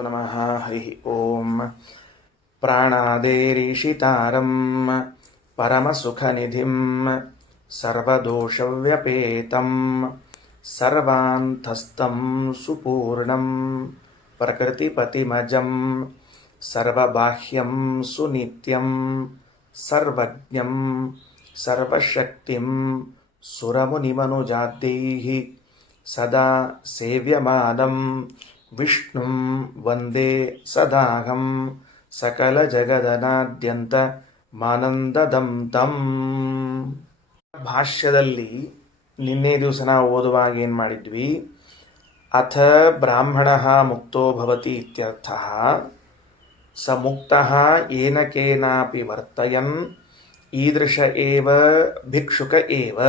ನಮಃ ಹರಿ ಓಂ. ಪ್ರಾಣಾದೇರೀಶಿತಾರಂ ಪರಮಸುಖನಿಧಿಂ ಸರ್ವದೋಷವ್ಯಪೇತಂ ಸರ್ವಾಂತಸ್ಥಂ ಸುಪೂರ್ಣಂ ಪ್ರಕೃತಿಪತಿಮಜಂ ಸರ್ವಬಾಹ್ಯಂ ಸುನಿತ್ಯಂ ಸರ್ವಜ್ಞಂ ಸರ್ವಶಕ್ತಿಂ ಸುರಮುನಿಮನುಜಾತೈಃ ಸದಾ ಸೇವ್ಯಮಾನಂ ವಿಷ್ಣುಂ ವಂದೇ ಸದಾಹಂ ಸಕಲಜಗದನಾದ್ಯಂತ ಮಾನಂದದಂ ತಂ. ಭಾಷ್ಯದಲ್ಲಿ ನಿನ್ನೆ ದಿವಸ ನಾವು ಓದುವಾಗ ಏನು ಮಾಡಿದ್ವಿ? ಅಥ ಬ್ರಾಹ್ಮಣಃ ಮುಕ್ತೋ ಭವತಿ ಇತ್ಯರ್ಥಃ. ಸ ಮುಕ್ತಃ ಏನ ಕೇನಾಪಿ ವರ್ತಯನ್ ಈದೃಶ ಏವ ಭಿಕ್ಷುಕ ಏವ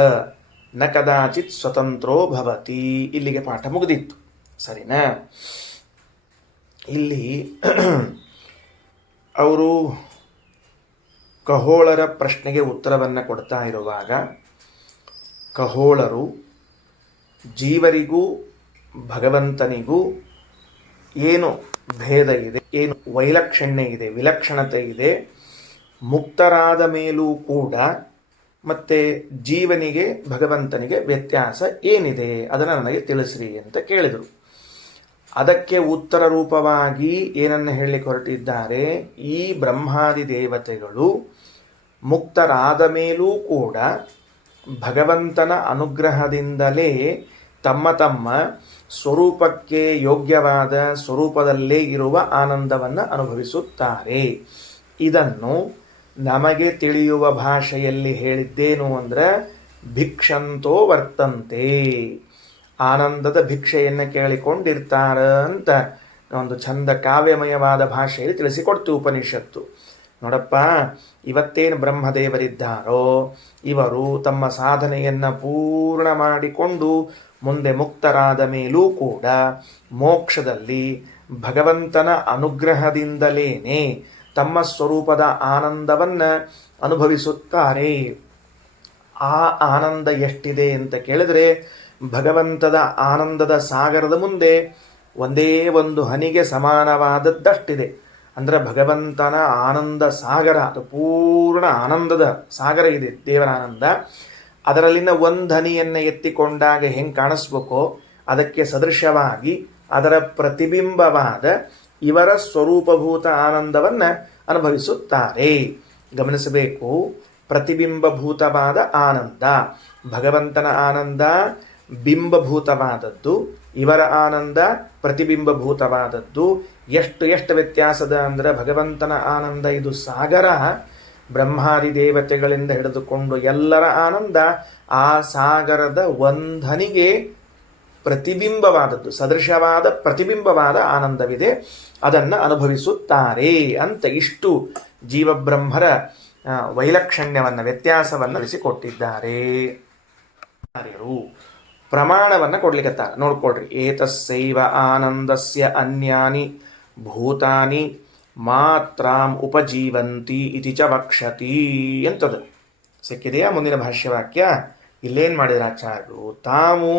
ನ ಕದಾಚಿತ್ ಸ್ವತಂತ್ರೋ ಭವತಿ. ಇಲ್ಲಿಗೆ ಪಾಠ ಮುಗಿದಿತ್ತು, ಸರಿನಾ? ಇಲ್ಲಿ ಅವರು ಕಹೋಳರ ಪ್ರಶ್ನೆಗೆ ಉತ್ತರವನ್ನು ಕೊಡ್ತಾ ಇರುವಾಗ ಕಹೋಳರು ಜೀವರಿಗೂ ಭಗವಂತನಿಗೂ ಏನು ಭೇದ ಇದೆ, ಏನು ವೈಲಕ್ಷಣ್ಯ ಇದೆ, ವಿಲಕ್ಷಣತೆ ಇದೆ, ಮುಕ್ತರಾದ ಮೇಲೂ ಕೂಡ ಮತ್ತೆ ಜೀವನಿಗೆ ಭಗವಂತನಿಗೆ ವ್ಯತ್ಯಾಸ ಏನಿದೆ ಅದನ್ನು ನನಗೆ ತಿಳಿಸ್ರಿ ಅಂತ ಕೇಳಿದರು. ಅದಕ್ಕೆ ಉತ್ತರ ರೂಪವಾಗಿ ಏನನ್ನು ಹೇಳಲಿಕ್ಕೆ ಹೊರಟಿದ್ದಾರೆ? ಈ ಬ್ರಹ್ಮಾದಿ ದೇವತೆಗಳು ಮುಕ್ತರಾದ ಮೇಲೂ ಕೂಡ ಭಗವಂತನ ಅನುಗ್ರಹದಿಂದಲೇ ತಮ್ಮ ತಮ್ಮ ಸ್ವರೂಪಕ್ಕೆ ಯೋಗ್ಯವಾದ ಸ್ವರೂಪದಲ್ಲೇ ಇರುವ ಆನಂದವನ್ನು ಅನುಭವಿಸುತ್ತಾರೆ. ಇದನ್ನು ನಮಗೆ ತಿಳಿಯುವ ಭಾಷೆಯಲ್ಲಿ ಹೇಳಿದ್ದೇನು ಅಂದ್ರೆ ಭಿಕ್ಷಂತೋ ವರ್ತಂತೆ, ಆನಂದದ ಭಿಕ್ಷೆಯನ್ನು ಕೇಳಿಕೊಂಡಿರ್ತಾರ ಅಂತ ಒಂದು ಚಂದ ಕಾವ್ಯಮಯವಾದ ಭಾಷೆಯಲ್ಲಿ ತಿಳಿಸಿಕೊಡ್ತು ಉಪನಿಷತ್ತು. ನೋಡಪ್ಪ, ಇವತ್ತೇನು ಬ್ರಹ್ಮದೇವರಿದ್ದಾರೋ ಇವರು ತಮ್ಮ ಸಾಧನೆಯನ್ನು ಪೂರ್ಣ ಮಾಡಿಕೊಂಡು ಮುಂದೆ ಮುಕ್ತರಾದ ಮೇಲೂ ಕೂಡ ಮೋಕ್ಷದಲ್ಲಿ ಭಗವಂತನ ಅನುಗ್ರಹದಿಂದಲೇನೆ ತಮ್ಮ ಸ್ವರೂಪದ ಆನಂದವನ್ನು ಅನುಭವಿಸುತ್ತಾರೆ. ಆ ಆನಂದ ಎಷ್ಟಿದೆ ಅಂತ ಕೇಳಿದ್ರೆ ಭಗವಂತದ ಆನಂದದ ಸಾಗರದ ಮುಂದೆ ಒಂದೇ ಒಂದು ಹನಿಗೆ ಸಮಾನವಾದದ್ದಷ್ಟಿದೆ. ಅಂದರೆ ಭಗವಂತನ ಆನಂದ ಸಾಗರ, ಅದು ಪೂರ್ಣ ಆನಂದದ ಸಾಗರ ಇದೆ, ದೇವರ ಆನಂದ. ಅದರಲ್ಲಿನ ಒಂದು ಹನಿಯನ್ನು ಎತ್ತಿಕೊಂಡಾಗ ಹೆಂಗೆ ಕಾಣಿಸ್ಬೇಕೋ ಅದಕ್ಕೆ ಸದೃಶವಾಗಿ ಅದರ ಪ್ರತಿಬಿಂಬವಾದ ಇವರ ಸ್ವರೂಪಭೂತ ಆನಂದವನ್ನು ಅನುಭವಿಸುತ್ತಾರೆ. ಗಮನಿಸಬೇಕು, ಪ್ರತಿಬಿಂಬಭೂತವಾದ ಆನಂದ, ಭಗವಂತನ ಆನಂದ ಬಿಂಬಭೂತವಾದದ್ದು, ಇವರ ಆನಂದ ಪ್ರತಿಬಿಂಬಭೂತವಾದದ್ದು. ಎಷ್ಟು ವ್ಯತ್ಯಾಸದ ಅಂದರೆ ಭಗವಂತನ ಆನಂದ ಇದು ಸಾಗರ, ಬ್ರಹ್ಮಾದಿ ದೇವತೆಗಳಿಂದ ಹಿಡಿದುಕೊಂಡು ಎಲ್ಲರ ಆನಂದ ಆ ಸಾಗರದ ಒಂದನಿಗೆ ಪ್ರತಿಬಿಂಬವಾದದ್ದು, ಸದೃಶವಾದ ಪ್ರತಿಬಿಂಬವಾದ ಆನಂದವಿದೆ, ಅದನ್ನು ಅನುಭವಿಸುತ್ತಾರೆ ಅಂತ ಇಷ್ಟು ಜೀವಬ್ರಹ್ಮರ ವೈಲಕ್ಷಣ್ಯವನ್ನು, ವ್ಯತ್ಯಾಸವನ್ನು ತಿಳಿಸಿಕೊಟ್ಟಿದ್ದಾರೆ. ಪ್ರಮಾಣವನ್ನು ಕೊಡ್ಲಿಕ್ಕತ್ತಾರ, ನೋಡ್ಕೊಡ್ರಿ. ಏತಸ್ಸೈವ ಆನಂದಸ್ಯ ಅನ್ಯಾನಿ ಭೂತಾನಿ ಮಾತ್ರಾಂ ಉಪಜೀವಂತಿ ಇತಿ ಚ ವಕ್ಷತಿ ಅಂತದು ಸಿಕ್ಕಿದೆಯಾ? ಮುಂದಿನ ಭಾಷ್ಯವಾಕ್ಯ ಇಲ್ಲೇನು ಮಾಡಿದ್ರು ಆಚಾರ್ಯರು? ತಾವು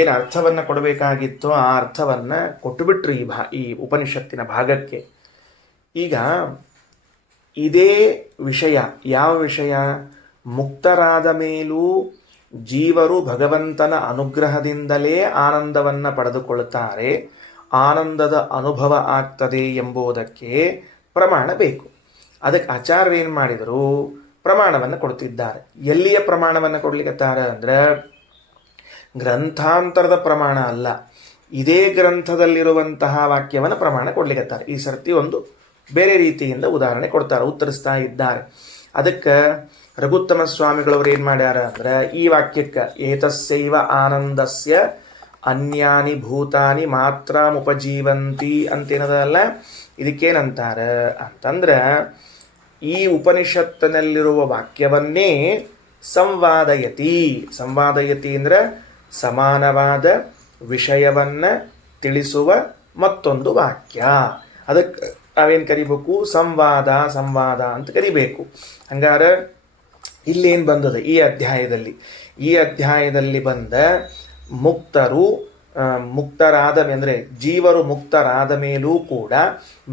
ಏನು ಅರ್ಥವನ್ನು ಕೊಡಬೇಕಾಗಿತ್ತೋ ಆ ಅರ್ಥವನ್ನು ಕೊಟ್ಟುಬಿಟ್ರು ಈ ಉಪನಿಷತ್ತಿನ ಭಾಗಕ್ಕೆ. ಈಗ ಇದೇ ವಿಷಯ, ಯಾವ ವಿಷಯ? ಮುಕ್ತರಾದ ಮೇಲೂ ಜೀವರು ಭಗವಂತನ ಅನುಗ್ರಹದಿಂದಲೇ ಆನಂದವನ್ನು ಪಡೆದುಕೊಳ್ಳುತ್ತಾರೆ, ಆನಂದದ ಅನುಭವ ಆಗ್ತದೆ ಎಂಬುದಕ್ಕೆ ಪ್ರಮಾಣ ಬೇಕು. ಅದಕ್ಕೆ ಆಚಾರ್ಯರು ಏನು ಮಾಡಿದರು? ಪ್ರಮಾಣವನ್ನು ಕೊಡ್ತಿದ್ದಾರೆ. ಎಲ್ಲಿಯ ಪ್ರಮಾಣವನ್ನು ಕೊಡ್ಲಿಕ್ಕತ್ತಾರೆ ಅಂದರೆ ಗ್ರಂಥಾಂತರದ ಪ್ರಮಾಣ ಅಲ್ಲ, ಇದೇ ಗ್ರಂಥದಲ್ಲಿರುವಂತಹ ವಾಕ್ಯವನ್ನು ಪ್ರಮಾಣ ಕೊಡ್ಲಿಕ್ಕತ್ತಾರೆ. ಈ ಸರ್ತಿ ಒಂದು ಬೇರೆ ರೀತಿಯಿಂದ ಉದಾಹರಣೆ ಕೊಡ್ತಾರೆ, ಉತ್ತರಿಸ್ತಾ ಇದ್ದಾರೆ. ಅದಕ್ಕೆ ರಘುತ್ತಮ ಸ್ವಾಮಿಗಳವರು ಏನು ಮಾಡ್ಯಾರ ಅಂದ್ರೆ ಈ ವಾಕ್ಯಕ್ಕೆ ಏತಸ್ಸೈವ ಆನಂದಸ್ಯ ಅನ್ಯಾನಿ ಭೂತಾನಿ ಮಾತ್ರಾಂ ಉಪಜೀವಂತಿ ಅಂತೇನದಲ್ಲ, ಇದಕ್ಕೇನಂತಾರೆ ಅಂತಂದ್ರೆ ಈ ಉಪನಿಷತ್ತಿನಲ್ಲಿರುವ ವಾಕ್ಯವನ್ನೇ ಸಂವಾದಯತಿ. ಸಂವಾದಯತಿ ಅಂದ್ರೆ ಸಮಾನವಾದ ವಿಷಯವನ್ನ ತಿಳಿಸುವ ಮತ್ತೊಂದು ವಾಕ್ಯ. ಅದಕ್ಕೆ ನಾವೇನು ಕರಿಬೇಕು? ಸಂವಾದ ಅಂತ ಕರಿಬೇಕು. ಹಂಗಾರೆ ಇಲ್ಲೇನು ಬಂದದ ಈ ಅಧ್ಯಾಯದಲ್ಲಿ? ಈ ಅಧ್ಯಾಯದಲ್ಲಿ ಬಂದ ಮುಕ್ತರು ಮುಕ್ತರಾದ ಅಂದರೆ ಜೀವರು ಮುಕ್ತರಾದ ಮೇಲೂ ಕೂಡ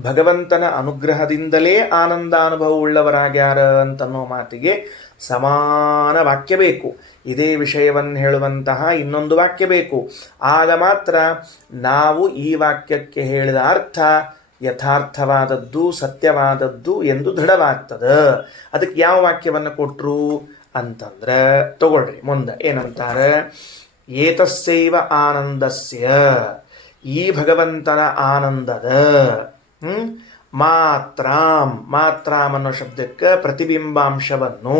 ಭಗವಂತನ ಅನುಗ್ರಹದಿಂದಲೇ ಆನಂದಾನುಭವವುಳ್ಳವರಾಗ್ಯಾರ ಅಂತನ್ನೋ ಮಾತಿಗೆ ಸಮಾನ ವಾಕ್ಯ ಬೇಕು. ಇದೇ ವಿಷಯವನ್ನು ಹೇಳುವಂತಹ ಇನ್ನೊಂದು ವಾಕ್ಯ ಬೇಕು. ಆಗ ಮಾತ್ರ ನಾವು ಈ ವಾಕ್ಯಕ್ಕೆ ಹೇಳಿದ ಅರ್ಥ ಯಥಾರ್ಥವಾದದ್ದು, ಸತ್ಯವಾದದ್ದು ಎಂದು ದೃಢವಾಗ್ತದೆ. ಅದಕ್ಕೆ ಯಾವ ವಾಕ್ಯವನ್ನು ಕೊಟ್ಟರು ಅಂತಂದ್ರೆ ತಗೊಳ್ರಿ ಮುಂದೆ ಏನಂತಾರೆ, ಏತಸ್ಸೈವ ಆನಂದಸ್ಯ, ಈ ಭಗವಂತನ ಆನಂದದ ಮಾತ್ರಾಂ ಅನ್ನೋ ಶಬ್ದಕ್ಕೆ ಪ್ರತಿಬಿಂಬಾಂಶವನ್ನು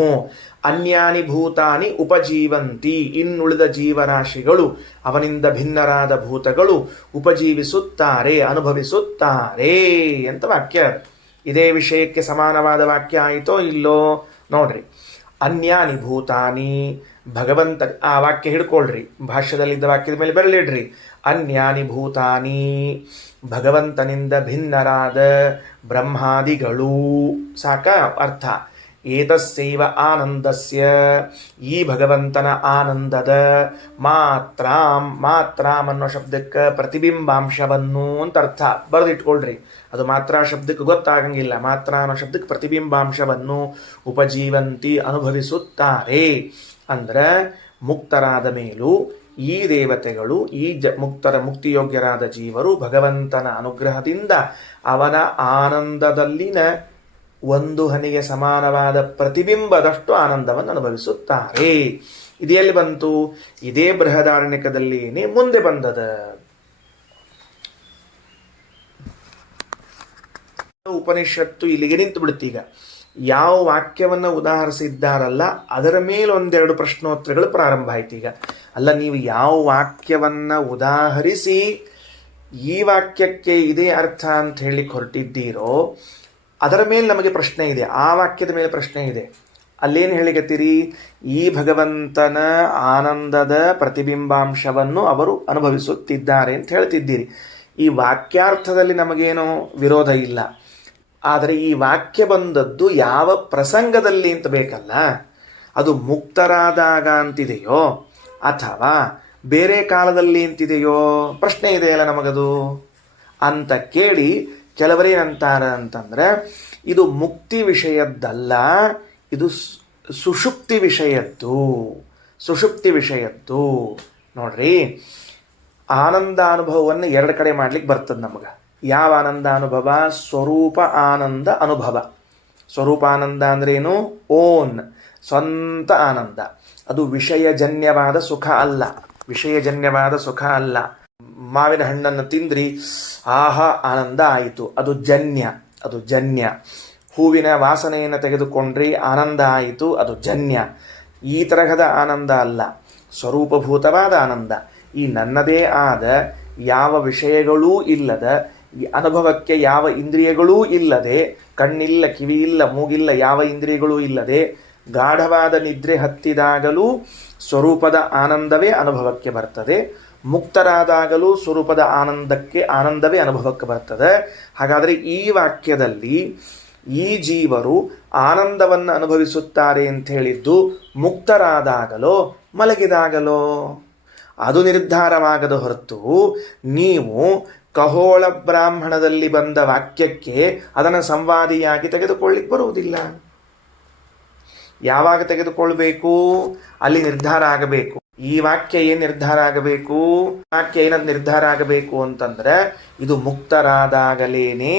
ಅನ್ಯಾನಿ ಭೂತಾನಿ ಉಪಜೀವಂತಿ, ಇನ್ನುಳಿದ ಜೀವರಾಶಿಗಳು ಅವನಿಂದ ಭಿನ್ನರಾದ ಭೂತಗಳು ಉಪಜೀವಿಸುತ್ತಾರೆ, ಅನುಭವಿಸುತ್ತಾರೆ ಅಂತ ವಾಕ್ಯ. ಇದೇ ವಿಷಯಕ್ಕೆ ಸಮಾನವಾದ ವಾಕ್ಯ ಆಯಿತೋ ಇಲ್ಲೋ ನೋಡ್ರಿ. ಅನ್ಯಾನಿ ಭೂತಾನಿ, ಭಗವಂತ ಆ ವಾಕ್ಯ ಹಿಡ್ಕೊಳ್ರಿ, ಭಾಷ್ಯದಲ್ಲಿದ್ದ ವಾಕ್ಯದ ಮೇಲೆ ಬೆರಳಿಡ್ರಿ. ಅನ್ಯಾನಿ ಭೂತಾನಿ, ಭಗವಂತನಿಂದ ಭಿನ್ನರಾದ ಬ್ರಹ್ಮಾದಿಗಳು, ಸಾಕ ಅರ್ಥ. ಏತಸ್ಸೈವ ಆನಂದಸ್ಯ, ಈ ಭಗವಂತನ ಆನಂದದ ಮಾತ್ರಾಂ ಅನ್ನೋ ಶಬ್ದಕ್ಕೆ ಪ್ರತಿಬಿಂಬಾಂಶವನ್ನು ಅಂತ ಅರ್ಥ ಬರೆದಿಟ್ಕೊಳ್ರಿ. ಅದು ಮಾತ್ರ ಶಬ್ದಕ್ಕೆ ಗೊತ್ತಾಗಂಗಿಲ್ಲ. ಮಾತ್ರ ಅನ್ನೋ ಶಬ್ದಕ್ಕೆ ಪ್ರತಿಬಿಂಬಾಂಶವನ್ನು ಉಪಜೀವಂತಿ ಅನುಭವಿಸುತ್ತಾರೆ. ಅಂದ್ರೆ ಮುಕ್ತರಾದ ಮೇಲೂ ಈ ದೇವತೆಗಳು, ಈ ಮುಕ್ತಿಯೋಗ್ಯರಾದ ಜೀವರು ಭಗವಂತನ ಅನುಗ್ರಹದಿಂದ ಅವನ ಆನಂದದಲ್ಲಿನ ಒಂದು ಹನಿಗೆ ಸಮಾನವಾದ ಪ್ರತಿಬಿಂಬದಷ್ಟು ಆನಂದವನ್ನು ಅನುಭವಿಸುತ್ತಾರೆ. ಇದು ಎಲ್ಲಿ ಬಂತು? ಇದೇ ಬೃಹದಾರಣ್ಯಕದಲ್ಲಿಯೇ ಮುಂದೆ ಬಂದದ. ಉಪನಿಷತ್ತು ಇಲ್ಲಿಗೆ ನಿಂತು ಬಿಡುತ್ತೀಗ. ಯಾವ ವಾಕ್ಯವನ್ನು ಉದಾಹರಿಸಿದ್ದಾರಲ್ಲ ಅದರ ಮೇಲೆ ಒಂದೆರಡು ಪ್ರಶ್ನೋತ್ತರಗಳು ಪ್ರಾರಂಭ ಆಯ್ತು. ಈಗ ಅಲ್ಲ, ನೀವು ಯಾವ ವಾಕ್ಯವನ್ನ ಉದಾಹರಿಸಿ ಈ ವಾಕ್ಯಕ್ಕೆ ಇದೇ ಅರ್ಥ ಅಂತ ಹೇಳಿ ಹೊರಟಿದ್ದೀರೋ ಅದರ ಮೇಲೆ ನಮಗೆ ಪ್ರಶ್ನೆ ಇದೆ, ಆ ವಾಕ್ಯದ ಮೇಲೆ ಪ್ರಶ್ನೆ ಇದೆ. ಅಲ್ಲೇನು ಹೇಳಿಕತ್ತೀರಿ? ಈ ಭಗವಂತನ ಆನಂದದ ಪ್ರತಿಬಿಂಬಾಂಶವನ್ನು ಅವರು ಅನುಭವಿಸುತ್ತಿದ್ದಾರೆ ಅಂತ ಹೇಳ್ತಿದ್ದೀರಿ. ಈ ವಾಕ್ಯಾರ್ಥದಲ್ಲಿ ನಮಗೇನೋ ವಿರೋಧ ಇಲ್ಲ. ಆದರೆ ಈ ವಾಕ್ಯ ಬಂದದ್ದು ಯಾವ ಪ್ರಸಂಗದಲ್ಲಿ ಅಂತ ಬೇಕಲ್ಲ. ಅದು ಮುಕ್ತರಾದಾಗ ಅಂತಿದೆಯೋ ಅಥವಾ ಬೇರೆ ಕಾಲದಲ್ಲಿ ಅಂತಿದೆಯೋ ಪ್ರಶ್ನೆ ಇದೆಯಲ್ಲ ನಮಗದು ಅಂತ ಕೇಳಿ ಕೆಲವರೇನಂತಾರ ಅಂತಂದ್ರೆ ಇದು ಮುಕ್ತಿ ವಿಷಯದ್ದಲ್ಲ, ಇದು ಸುಷುಪ್ತಿ ವಿಷಯದ್ದು. ನೋಡ್ರಿ, ಆನಂದ ಅನುಭವವನ್ನು ಎರಡು ಕಡೆ ಮಾಡ್ಲಿಕ್ಕೆ ಬರ್ತದೆ ನಮಗೆ. ಯಾವ ಆನಂದ ಅನುಭವ? ಸ್ವರೂಪ ಆನಂದ ಅನುಭವ. ಸ್ವರೂಪಾನಂದ ಅಂದ್ರೇನು? ಓನ್, ಸ್ವಂತ ಆನಂದ. ಅದು ವಿಷಯಜನ್ಯವಾದ ಸುಖ ಅಲ್ಲ. ಮಾವಿನ ಹಣ್ಣನ್ನು ತಿಂದ್ರಿ, ಆಹಾ ಆನಂದ ಆಯಿತು, ಅದು ಜನ್ಯ. ಹೂವಿನ ವಾಸನೆಯನ್ನು ತೆಗೆದುಕೊಂಡ್ರಿ, ಆನಂದ ಆಯಿತು, ಅದು ಜನ್ಯ. ಈ ತರಹದ ಆನಂದ ಅಲ್ಲ, ಸ್ವರೂಪಭೂತವಾದ ಆನಂದ. ಈ ನನ್ನದೇ ಆದ ಯಾವ ವಿಷಯಗಳೂ ಇಲ್ಲದ, ಈ ಅನುಭವಕ್ಕೆ ಯಾವ ಇಂದ್ರಿಯಗಳೂ ಇಲ್ಲದೆ, ಕಣ್ಣಿಲ್ಲ, ಕಿವಿಯಿಲ್ಲ, ಮೂಗಿಲ್ಲ, ಯಾವ ಇಂದ್ರಿಯಗಳೂ ಇಲ್ಲದೆ ಗಾಢವಾದ ನಿದ್ರೆ ಹತ್ತಿದಾಗಲೂ ಸ್ವರೂಪದ ಆನಂದವೇ ಅನುಭವಕ್ಕೆ ಬರ್ತದೆ. ಮುಕ್ತರಾದಾಗಲೂ ಸ್ವರೂಪದ ಆನಂದವೇ ಅನುಭವಕ್ಕೆ ಬರ್ತದೆ. ಹಾಗಾದರೆ ಈ ವಾಕ್ಯದಲ್ಲಿ ಈ ಜೀವರು ಆನಂದವನ್ನು ಅನುಭವಿಸುತ್ತಾರೆ ಅಂತ ಹೇಳಿದ್ದು ಮುಕ್ತರಾದಾಗಲೋ ಮಲಗಿದಾಗಲೋ ಅದು ನಿರ್ಧಾರವಾಗದ ಹೊರತು ನೀವು ಖಗೋಳ ಬ್ರಾಹ್ಮಣದಲ್ಲಿ ಬಂದ ವಾಕ್ಯಕ್ಕೆ ಅದನ್ನು ಸಂವಾದಿಯಾಗಿ ತೆಗೆದುಕೊಳ್ಳಿಕ್ಕೆ ಬರುವುದಿಲ್ಲ. ಯಾವಾಗ ತೆಗೆದುಕೊಳ್ಬೇಕು? ಅಲ್ಲಿ ನಿರ್ಧಾರ ಆಗಬೇಕು. ಈ ವಾಕ್ಯ ಏನ್ ನಿರ್ಧಾರ ಆಗಬೇಕು? ವಾಕ್ಯ ಏನಂತ ನಿರ್ಧಾರ ಆಗಬೇಕು ಅಂತಂದ್ರೆ ಇದು ಮುಕ್ತರಾದಾಗಲೇನೆ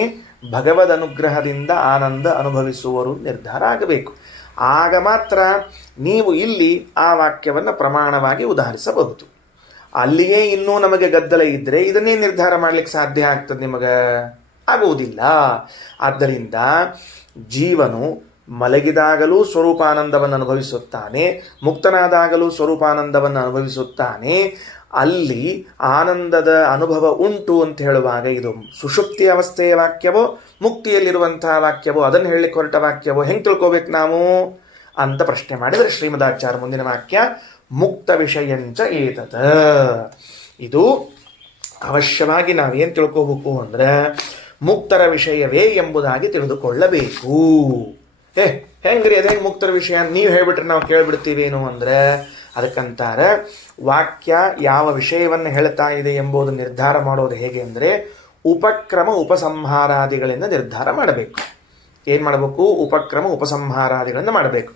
ಭಗವದ್ ಅನುಗ್ರಹದಿಂದ ಆನಂದ ಅನುಭವಿಸುವರು ನಿರ್ಧಾರ ಆಗಬೇಕು. ಆಗ ಮಾತ್ರ ನೀವು ಇಲ್ಲಿ ಆ ವಾಕ್ಯವನ್ನು ಪ್ರಮಾಣವಾಗಿ ಉದಾಹರಿಸಬಹುದು. ಅಲ್ಲಿಯೇ ಇನ್ನೂ ನಮಗೆ ಗದ್ದಲ ಇದ್ರೆ ಇದನ್ನೇ ನಿರ್ಧಾರ ಮಾಡ್ಲಿಕ್ಕೆ ಸಾಧ್ಯ ಆಗ್ತದೆ? ನಿಮಗೆ ಆಗುವುದಿಲ್ಲ. ಆದ್ದರಿಂದ ಜೀವನು ಮಲಗಿದಾಗಲೂ ಸ್ವರೂಪಾನಂದವನ್ನು ಅನುಭವಿಸುತ್ತಾನೆ, ಮುಕ್ತನಾದಾಗಲೂ ಸ್ವರೂಪಾನಂದವನ್ನು ಅನುಭವಿಸುತ್ತಾನೆ. ಅಲ್ಲಿ ಆನಂದದ ಅನುಭವ ಉಂಟು ಅಂತ ಹೇಳುವಾಗ ಇದು ಸುಷುಪ್ತಿ ಅವಸ್ಥೆಯ ವಾಕ್ಯವೋ ಮುಕ್ತಿಯಲ್ಲಿರುವಂತಹ ವಾಕ್ಯವೋ, ಅದನ್ನು ಹೇಳಲಿಕ್ಕೆ ಹೊರಟ ವಾಕ್ಯವೋ, ಹೆಂಗೆ ತಿಳ್ಕೋಬೇಕು ನಾವು ಅಂತ ಪ್ರಶ್ನೆ ಮಾಡಿದರೆ ಶ್ರೀಮದಾಚಾರ್ಯ ಮುಂದಿನ ವಾಕ್ಯ ಮುಕ್ತ ವಿಷಯಂಚ ಏತತ. ಇದು ಅವಶ್ಯವಾಗಿ ನಾವೇನು ತಿಳ್ಕೋಬೇಕು ಅಂದ್ರೆ ಮುಕ್ತರ ವಿಷಯವೇ ಎಂಬುದಾಗಿ ತಿಳಿದುಕೊಳ್ಳಬೇಕು. ಹೆಂಗ್ರಿ ಅದೇ ಮುಕ್ತರ ವಿಷಯ ನೀವು ಹೇಳ್ಬಿಟ್ರೆ ನಾವು ಕೇಳ್ಬಿಡ್ತೀವೇನು ಅಂದ್ರೆ ಅದಕ್ಕಂತಾರೆ ವಾಕ್ಯ ಯಾವ ವಿಷಯವನ್ನು ಹೇಳ್ತಾ ಇದೆ ಎಂಬುದು ನಿರ್ಧಾರ ಮಾಡೋದು ಹೇಗೆ ಅಂದರೆ ಉಪಕ್ರಮ ಉಪಸಂಹಾರಾದಿಗಳಿಂದ ನಿರ್ಧಾರ ಮಾಡಬೇಕು. ಏನು ಮಾಡಬೇಕು? ಉಪಕ್ರಮ ಉಪಸಂಹಾರಾದಿಗಳಿಂದ ಮಾಡಬೇಕು.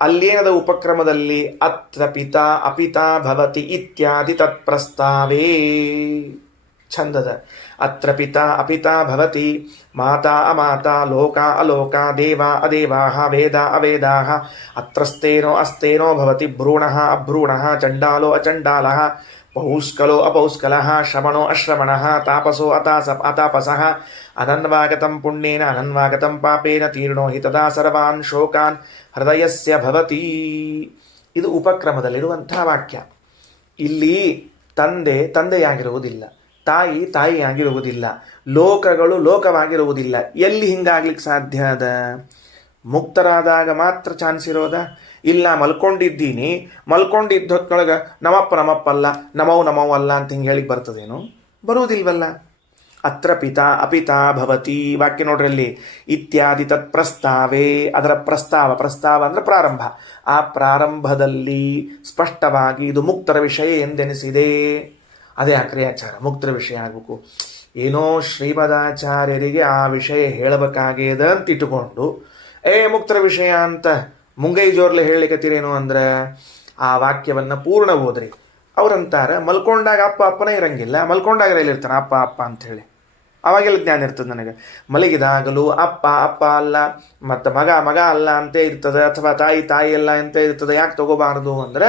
ಅಲ್ಲೇನದ ಉಪಕ್ರಮದಲ್ಲಿ ಅತ್ರ ಪಿತಾ ಅಪಿತಾ ಭವತಿ ಇತ್ಯಾದಿ ತತ್ಪ್ರಸ್ತಾವೇ ಛಂದದ. ಅತ್ರ ಪಿತಾ ಅಪಿತಾ ಭವತಿ, ಮಾತಾ ಅಮಾತಾ, ಲೋಕ ಅಲೋಕ, ದೇವ ಅದೇವಾಃ, ವೇದ ಅವೇದಾಃ, ಅತ್ರಸ್ತೇನೋ ಅಸ್ತೇನೋ ಭವತಿ, ಭ್ರೂಣಃ ಅಭ್ರೂಣಃ, ಚಂಡಾಲೋ ಅಚಂಡಾಲಃ, ಪೌಷ್ಕಲೋ ಅಪೌಷ್ಕಲಃ, ಶ್ರಮಣೋ ಅಶ್ರಮಣಃ, ತಾಪಸೋ ಅತಾಪಸಃ, ಅನನ್ವಾಗತಂ ಪುಣ್ಯೇನ ಅನನ್ವಾಗತಂ ಪಾಪೇನ ತೀರ್ಣೋ ಹಿ ತದಾ ಸರ್ವಾನ್ ಶೋಕಾನ್ ಹೃದಯಸ್ಯ ಭವತಿ. ಇದು ಉಪಕ್ರಮದಲ್ಲಿರುವಂತಹ ವಾಕ್ಯ. ಇಲ್ಲಿ ತಂದೆಯಾಗಿರುವುದಿಲ್ಲ, ತಾಯಿಯಾಗಿರುವುದಿಲ್ಲ, ಲೋಕಗಳು ಲೋಕವಾಗಿರುವುದಿಲ್ಲ. ಎಲ್ಲಿ ಹಿಂಗಾಗ್ಲಿಕ್ಕೆ ಸಾಧ್ಯ ಅದ? ಮುಕ್ತರಾದಾಗ ಮಾತ್ರ ಚಾನ್ಸ್ ಇರೋದ? ಇಲ್ಲ ಮಲ್ಕೊಂಡಿದ್ದೀನಿ, ಮಲ್ಕೊಂಡಿದ್ದ ಹೊತ್ನೊಳಗೆ ನಮಪ್ಪಲ್ಲ, ನಮವ್ ಅಲ್ಲ ಅಂತ ಹಿಂಗೆ ಹೇಳಿಕ್ ಬರ್ತದೇನು? ಬರುವುದಿಲ್ವಲ್ಲ. ಅತ್ರ ಪಿತಾ ಅಪಿತಾ ಭವತಿ ವಾಕ್ಯ ನೋಡ್ರಲ್ಲಿ. ಇತ್ಯಾದಿ ತತ್ ಪ್ರಸ್ತಾವೇ, ಅದರ ಪ್ರಸ್ತಾವ ಅಂದ್ರೆ ಪ್ರಾರಂಭ. ಆ ಪ್ರಾರಂಭದಲ್ಲಿ ಸ್ಪಷ್ಟವಾಗಿ ಇದು ಮುಕ್ತರ ವಿಷಯ ಎಂದೆನಿಸಿದೆ. ಅದೇ ಆಕ್ರಿಯಾಚಾರ, ಮುಕ್ತರ ವಿಷಯ ಆಗಬೇಕು. ಏನೋ ಶ್ರೀಮದಾಚಾರ್ಯರಿಗೆ ಆ ವಿಷಯ ಹೇಳಬೇಕಾಗ್ಯದ ಅಂತ ಇಟ್ಟುಕೊಂಡು ಮುಕ್ತರ ವಿಷಯ ಅಂತ ಮುಂಗೈ ಜೋರ್ಲೆ ಹೇಳಲಿಕ್ಕತ್ತೀರೇನು ಅಂದ್ರೆ ಆ ವಾಕ್ಯವನ್ನು ಪೂರ್ಣ ಓದ್ರಿ. ಅವ್ರಂತಾರೆ ಮಲ್ಕೊಂಡಾಗ ಅಪ್ಪನೇ ಇರಂಗಿಲ್ಲ, ಮಲ್ಕೊಂಡಾಗ ಎಲ್ಲಿರ್ತಾನೆ ಅಪ್ಪ ಅಂತ ಹೇಳಿ. ಅವಾಗೆಲ್ಲ ಜ್ಞಾನ ಇರ್ತದೆ ನನಗೆ. ಮಲಗಿದಾಗಲೂ ಅಪ್ಪ ಅಲ್ಲ ಮತ್ತು ಮಗ ಅಲ್ಲ ಅಂತೇ ಇರ್ತದೆ, ಅಥವಾ ತಾಯಿ ಅಲ್ಲ ಅಂತ ಇರ್ತದೆ. ಯಾಕೆ ತಗೋಬಾರದು ಅಂದರೆ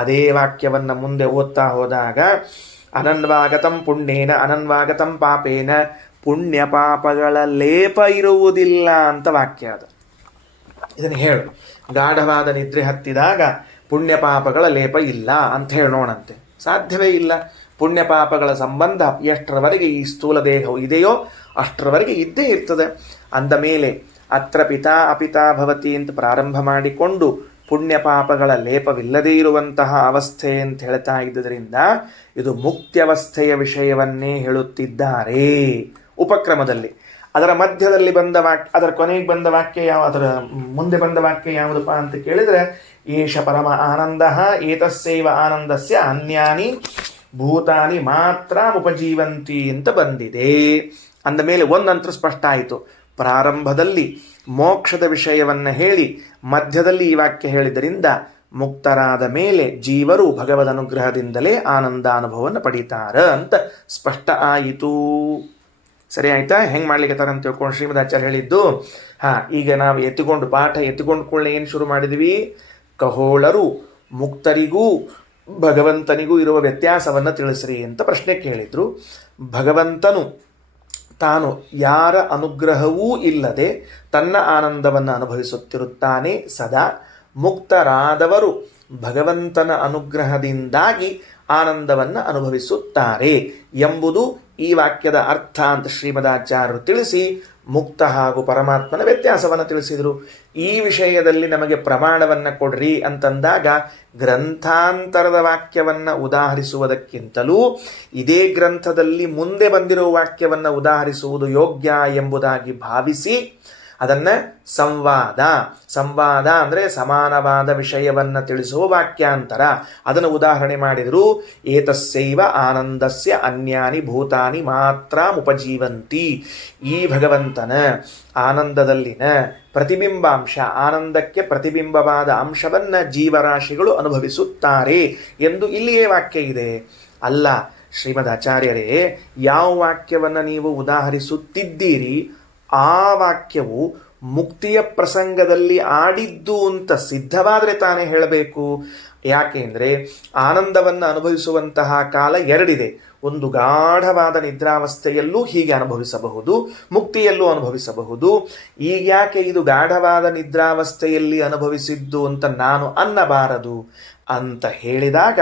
ಅದೇ ವಾಕ್ಯವನ್ನು ಮುಂದೆ ಓದ್ತಾ ಹೋದಾಗ ಅನನ್ವಾಗತಂ ಪುಣ್ಯೇನ ಅನನ್ವಾಗತಂ ಪಾಪೇನ, ಪುಣ್ಯ ಪಾಪಗಳ ಲೇಪ ಇರುವುದಿಲ್ಲ ಅಂತ ವಾಕ್ಯ ಅದು. ಇದನ್ನು ಹೇಳು. ಗಾಢವಾದ ನಿದ್ರೆ ಹತ್ತಿದಾಗ ಪುಣ್ಯ ಪಾಪಗಳ ಲೇಪ ಇಲ್ಲ ಅಂತ ಹೇಳೋಣಂತೆ. ಸಾಧ್ಯವೇ ಇಲ್ಲ. ಪುಣ್ಯ ಪಾಪಗಳ ಸಂಬಂಧ ಎಷ್ಟರವರೆಗೆ ಈ ಸ್ಥೂಲ ದೇಹವು ಇದೆಯೋ ಅಷ್ಟರವರೆಗೆ ಇದ್ದೇ ಇರ್ತದೆ. ಅಂದ ಮೇಲೆ ಅತ್ರ ಪಿತಾ ಅಪಿತಾ ಭವತಿ ಅಂತ ಪ್ರಾರಂಭ ಮಾಡಿಕೊಂಡು ಪುಣ್ಯ ಪಾಪಗಳ ಲೇಪವಿಲ್ಲದೇ ಇರುವಂತಹ ಅವಸ್ಥೆ ಅಂತ ಹೇಳ್ತಾ ಇದ್ದುದರಿಂದ ಇದು ಮುಕ್ತ್ಯವಸ್ಥೆಯ ವಿಷಯವನ್ನೇ ಹೇಳುತ್ತಿದ್ದಾರೆ ಉಪಕ್ರಮದಲ್ಲಿ. ಅದರ ಮಧ್ಯದಲ್ಲಿ ಬಂದ ವಾಕ್ಯ, ಅದರ ಕೊನೆಗೆ ಬಂದ ವಾಕ್ಯ ಅದರ ಮುಂದೆ ಬಂದ ವಾಕ್ಯ ಯಾವುದಪ್ಪ ಅಂತ ಕೇಳಿದರೆ ಏಷ ಪರಮ ಆನಂದ ಏತಸ್ಸೈವ ಆನಂದಸ್ಯ ಅನ್ಯಾನಿ ಭೂತಾನಿ ಮಾತ್ರ ಉಪಜೀವಂತಿ ಅಂತ ಬಂದಿದೆ. ಅಂದ ಮೇಲೆ ಒಂದಂತೂ ಸ್ಪಷ್ಟ ಆಯಿತು. ಪ್ರಾರಂಭದಲ್ಲಿ ಮೋಕ್ಷದ ವಿಷಯವನ್ನು ಹೇಳಿ ಮಧ್ಯದಲ್ಲಿ ಈ ವಾಕ್ಯ ಹೇಳಿದ್ದರಿಂದ ಮುಕ್ತರಾದ ಮೇಲೆ ಜೀವರು ಭಗವದ್ ಅನುಗ್ರಹದಿಂದಲೇ ಆನಂದಾನುಭವವನ್ನು ಪಡೀತಾರ ಅಂತ ಸ್ಪಷ್ಟ ಆಯಿತು. ಸರಿ ಆಯ್ತಾ? ಹೆಂಗೆ ಮಾಡ್ಲಿಕ್ಕೆ ಅಂತ ತಿಳ್ಕೊಂಡು ಶ್ರೀಮದಾಚಾರ್ಯ ಹೇಳಿದ್ದು. ಈಗ ನಾವು ಪಾಠ ಎತ್ತಿಕೊಂಡು ಕೊಳ್ಳೆ ಏನು ಶುರು ಮಾಡಿದ್ವಿ? ಖಗೋಳರು ಮುಕ್ತರಿಗೂ ಭಗವಂತನಿಗೂ ಇರುವ ವ್ಯತ್ಯಾಸವನ್ನು ತಿಳಿಸ್ರಿ ಅಂತ ಪ್ರಶ್ನೆ ಕೇಳಿದ್ರು. ಭಗವಂತನು ತಾನು ಯಾರ ಅನುಗ್ರಹವೂ ಇಲ್ಲದೆ ತನ್ನ ಆನಂದವನ್ನು ಅನುಭವಿಸುತ್ತಿರುತ್ತಾನೆ ಸದಾ. ಮುಕ್ತರಾದವರು ಭಗವಂತನ ಅನುಗ್ರಹದಿಂದಾಗಿ ಆನಂದವನ್ನು ಅನುಭವಿಸುತ್ತಾರೆ ಎಂಬುದು ಈ ವಾಕ್ಯದ ಅರ್ಥ ಅಂತ ಶ್ರೀಮದಾಚಾರ್ಯರು ತಿಳಿಸಿ ಮುಕ್ತ ಹಾಗೂ ಪರಮಾತ್ಮನ ವ್ಯತ್ಯಾಸವನ್ನು ತಿಳಿಸಿದರು. ಈ ವಿಷಯದಲ್ಲಿ ನಮಗೆ ಪ್ರಮಾಣವನ್ನು ಕೊಡ್ರಿ ಅಂತಂದಾಗ ಗ್ರಂಥಾಂತರದ ವಾಕ್ಯವನ್ನು ಉದಾಹರಿಸುವುದಕ್ಕಿಂತಲೂ ಇದೇ ಗ್ರಂಥದಲ್ಲಿ ಮುಂದೆ ಬಂದಿರುವ ವಾಕ್ಯವನ್ನು ಉದಾಹರಿಸುವುದು ಯೋಗ್ಯ ಎಂಬುದಾಗಿ ಭಾವಿಸಿ ಅದನ್ನು ಸಂವಾದ ಅಂದರೆ ಸಮಾನವಾದ ವಿಷಯವನ್ನು ತಿಳಿಸುವ ವಾಕ್ಯಾಂತರ ಅದನ್ನು ಉದಾಹರಣೆ ಮಾಡಿದರು. ಏತಸ್ಸೈವ ಆನಂದಸ್ಯ ಅನ್ಯಾನಿ ಭೂತಾನಿ ಮಾತ್ರ ಉಪಜೀವಂತಿ. ಈ ಭಗವಂತನ ಆನಂದದಲ್ಲಿನ ಪ್ರತಿಬಿಂಬಾಂಶ, ಆನಂದಕ್ಕೆ ಪ್ರತಿಬಿಂಬವಾದ ಅಂಶವನ್ನು ಜೀವರಾಶಿಗಳು ಅನುಭವಿಸುತ್ತಾರೆ ಎಂದು ಇಲ್ಲಿಯೇ ವಾಕ್ಯ ಇದೆ. ಅಲ್ಲ ಶ್ರೀಮದಾಚಾರ್ಯರೇ, ಯಾವ ವಾಕ್ಯವನ್ನು ನೀವು ಉದಾಹರಿಸುತ್ತಿದ್ದೀರಿ ಆ ವಾಕ್ಯವು ಮುಕ್ತಿಯ ಪ್ರಸಂಗದಲ್ಲಿ ಆಡಿದ್ದು ಅಂತ ಸಿದ್ಧವಾದರೆ ತಾನೇ ಹೇಳಬೇಕು. ಯಾಕೆಂದರೆ ಆನಂದವನ್ನು ಅನುಭವಿಸುವಂತಹ ಕಾಲ ಎರಡಿದೆ. ಒಂದು ಗಾಢವಾದ ನಿದ್ರಾವಸ್ಥೆಯಲ್ಲೂ ಹೀಗೆ ಅನುಭವಿಸಬಹುದು, ಮುಕ್ತಿಯಲ್ಲೂ ಅನುಭವಿಸಬಹುದು. ಈಗ ಯಾಕೆ ಇದು ಗಾಢವಾದ ನಿದ್ರಾವಸ್ಥೆಯಲ್ಲಿ ಅನುಭವಿಸಿದ್ದು ಅಂತ ನಾನು ಅನ್ನಬಾರದು ಅಂತ ಹೇಳಿದಾಗ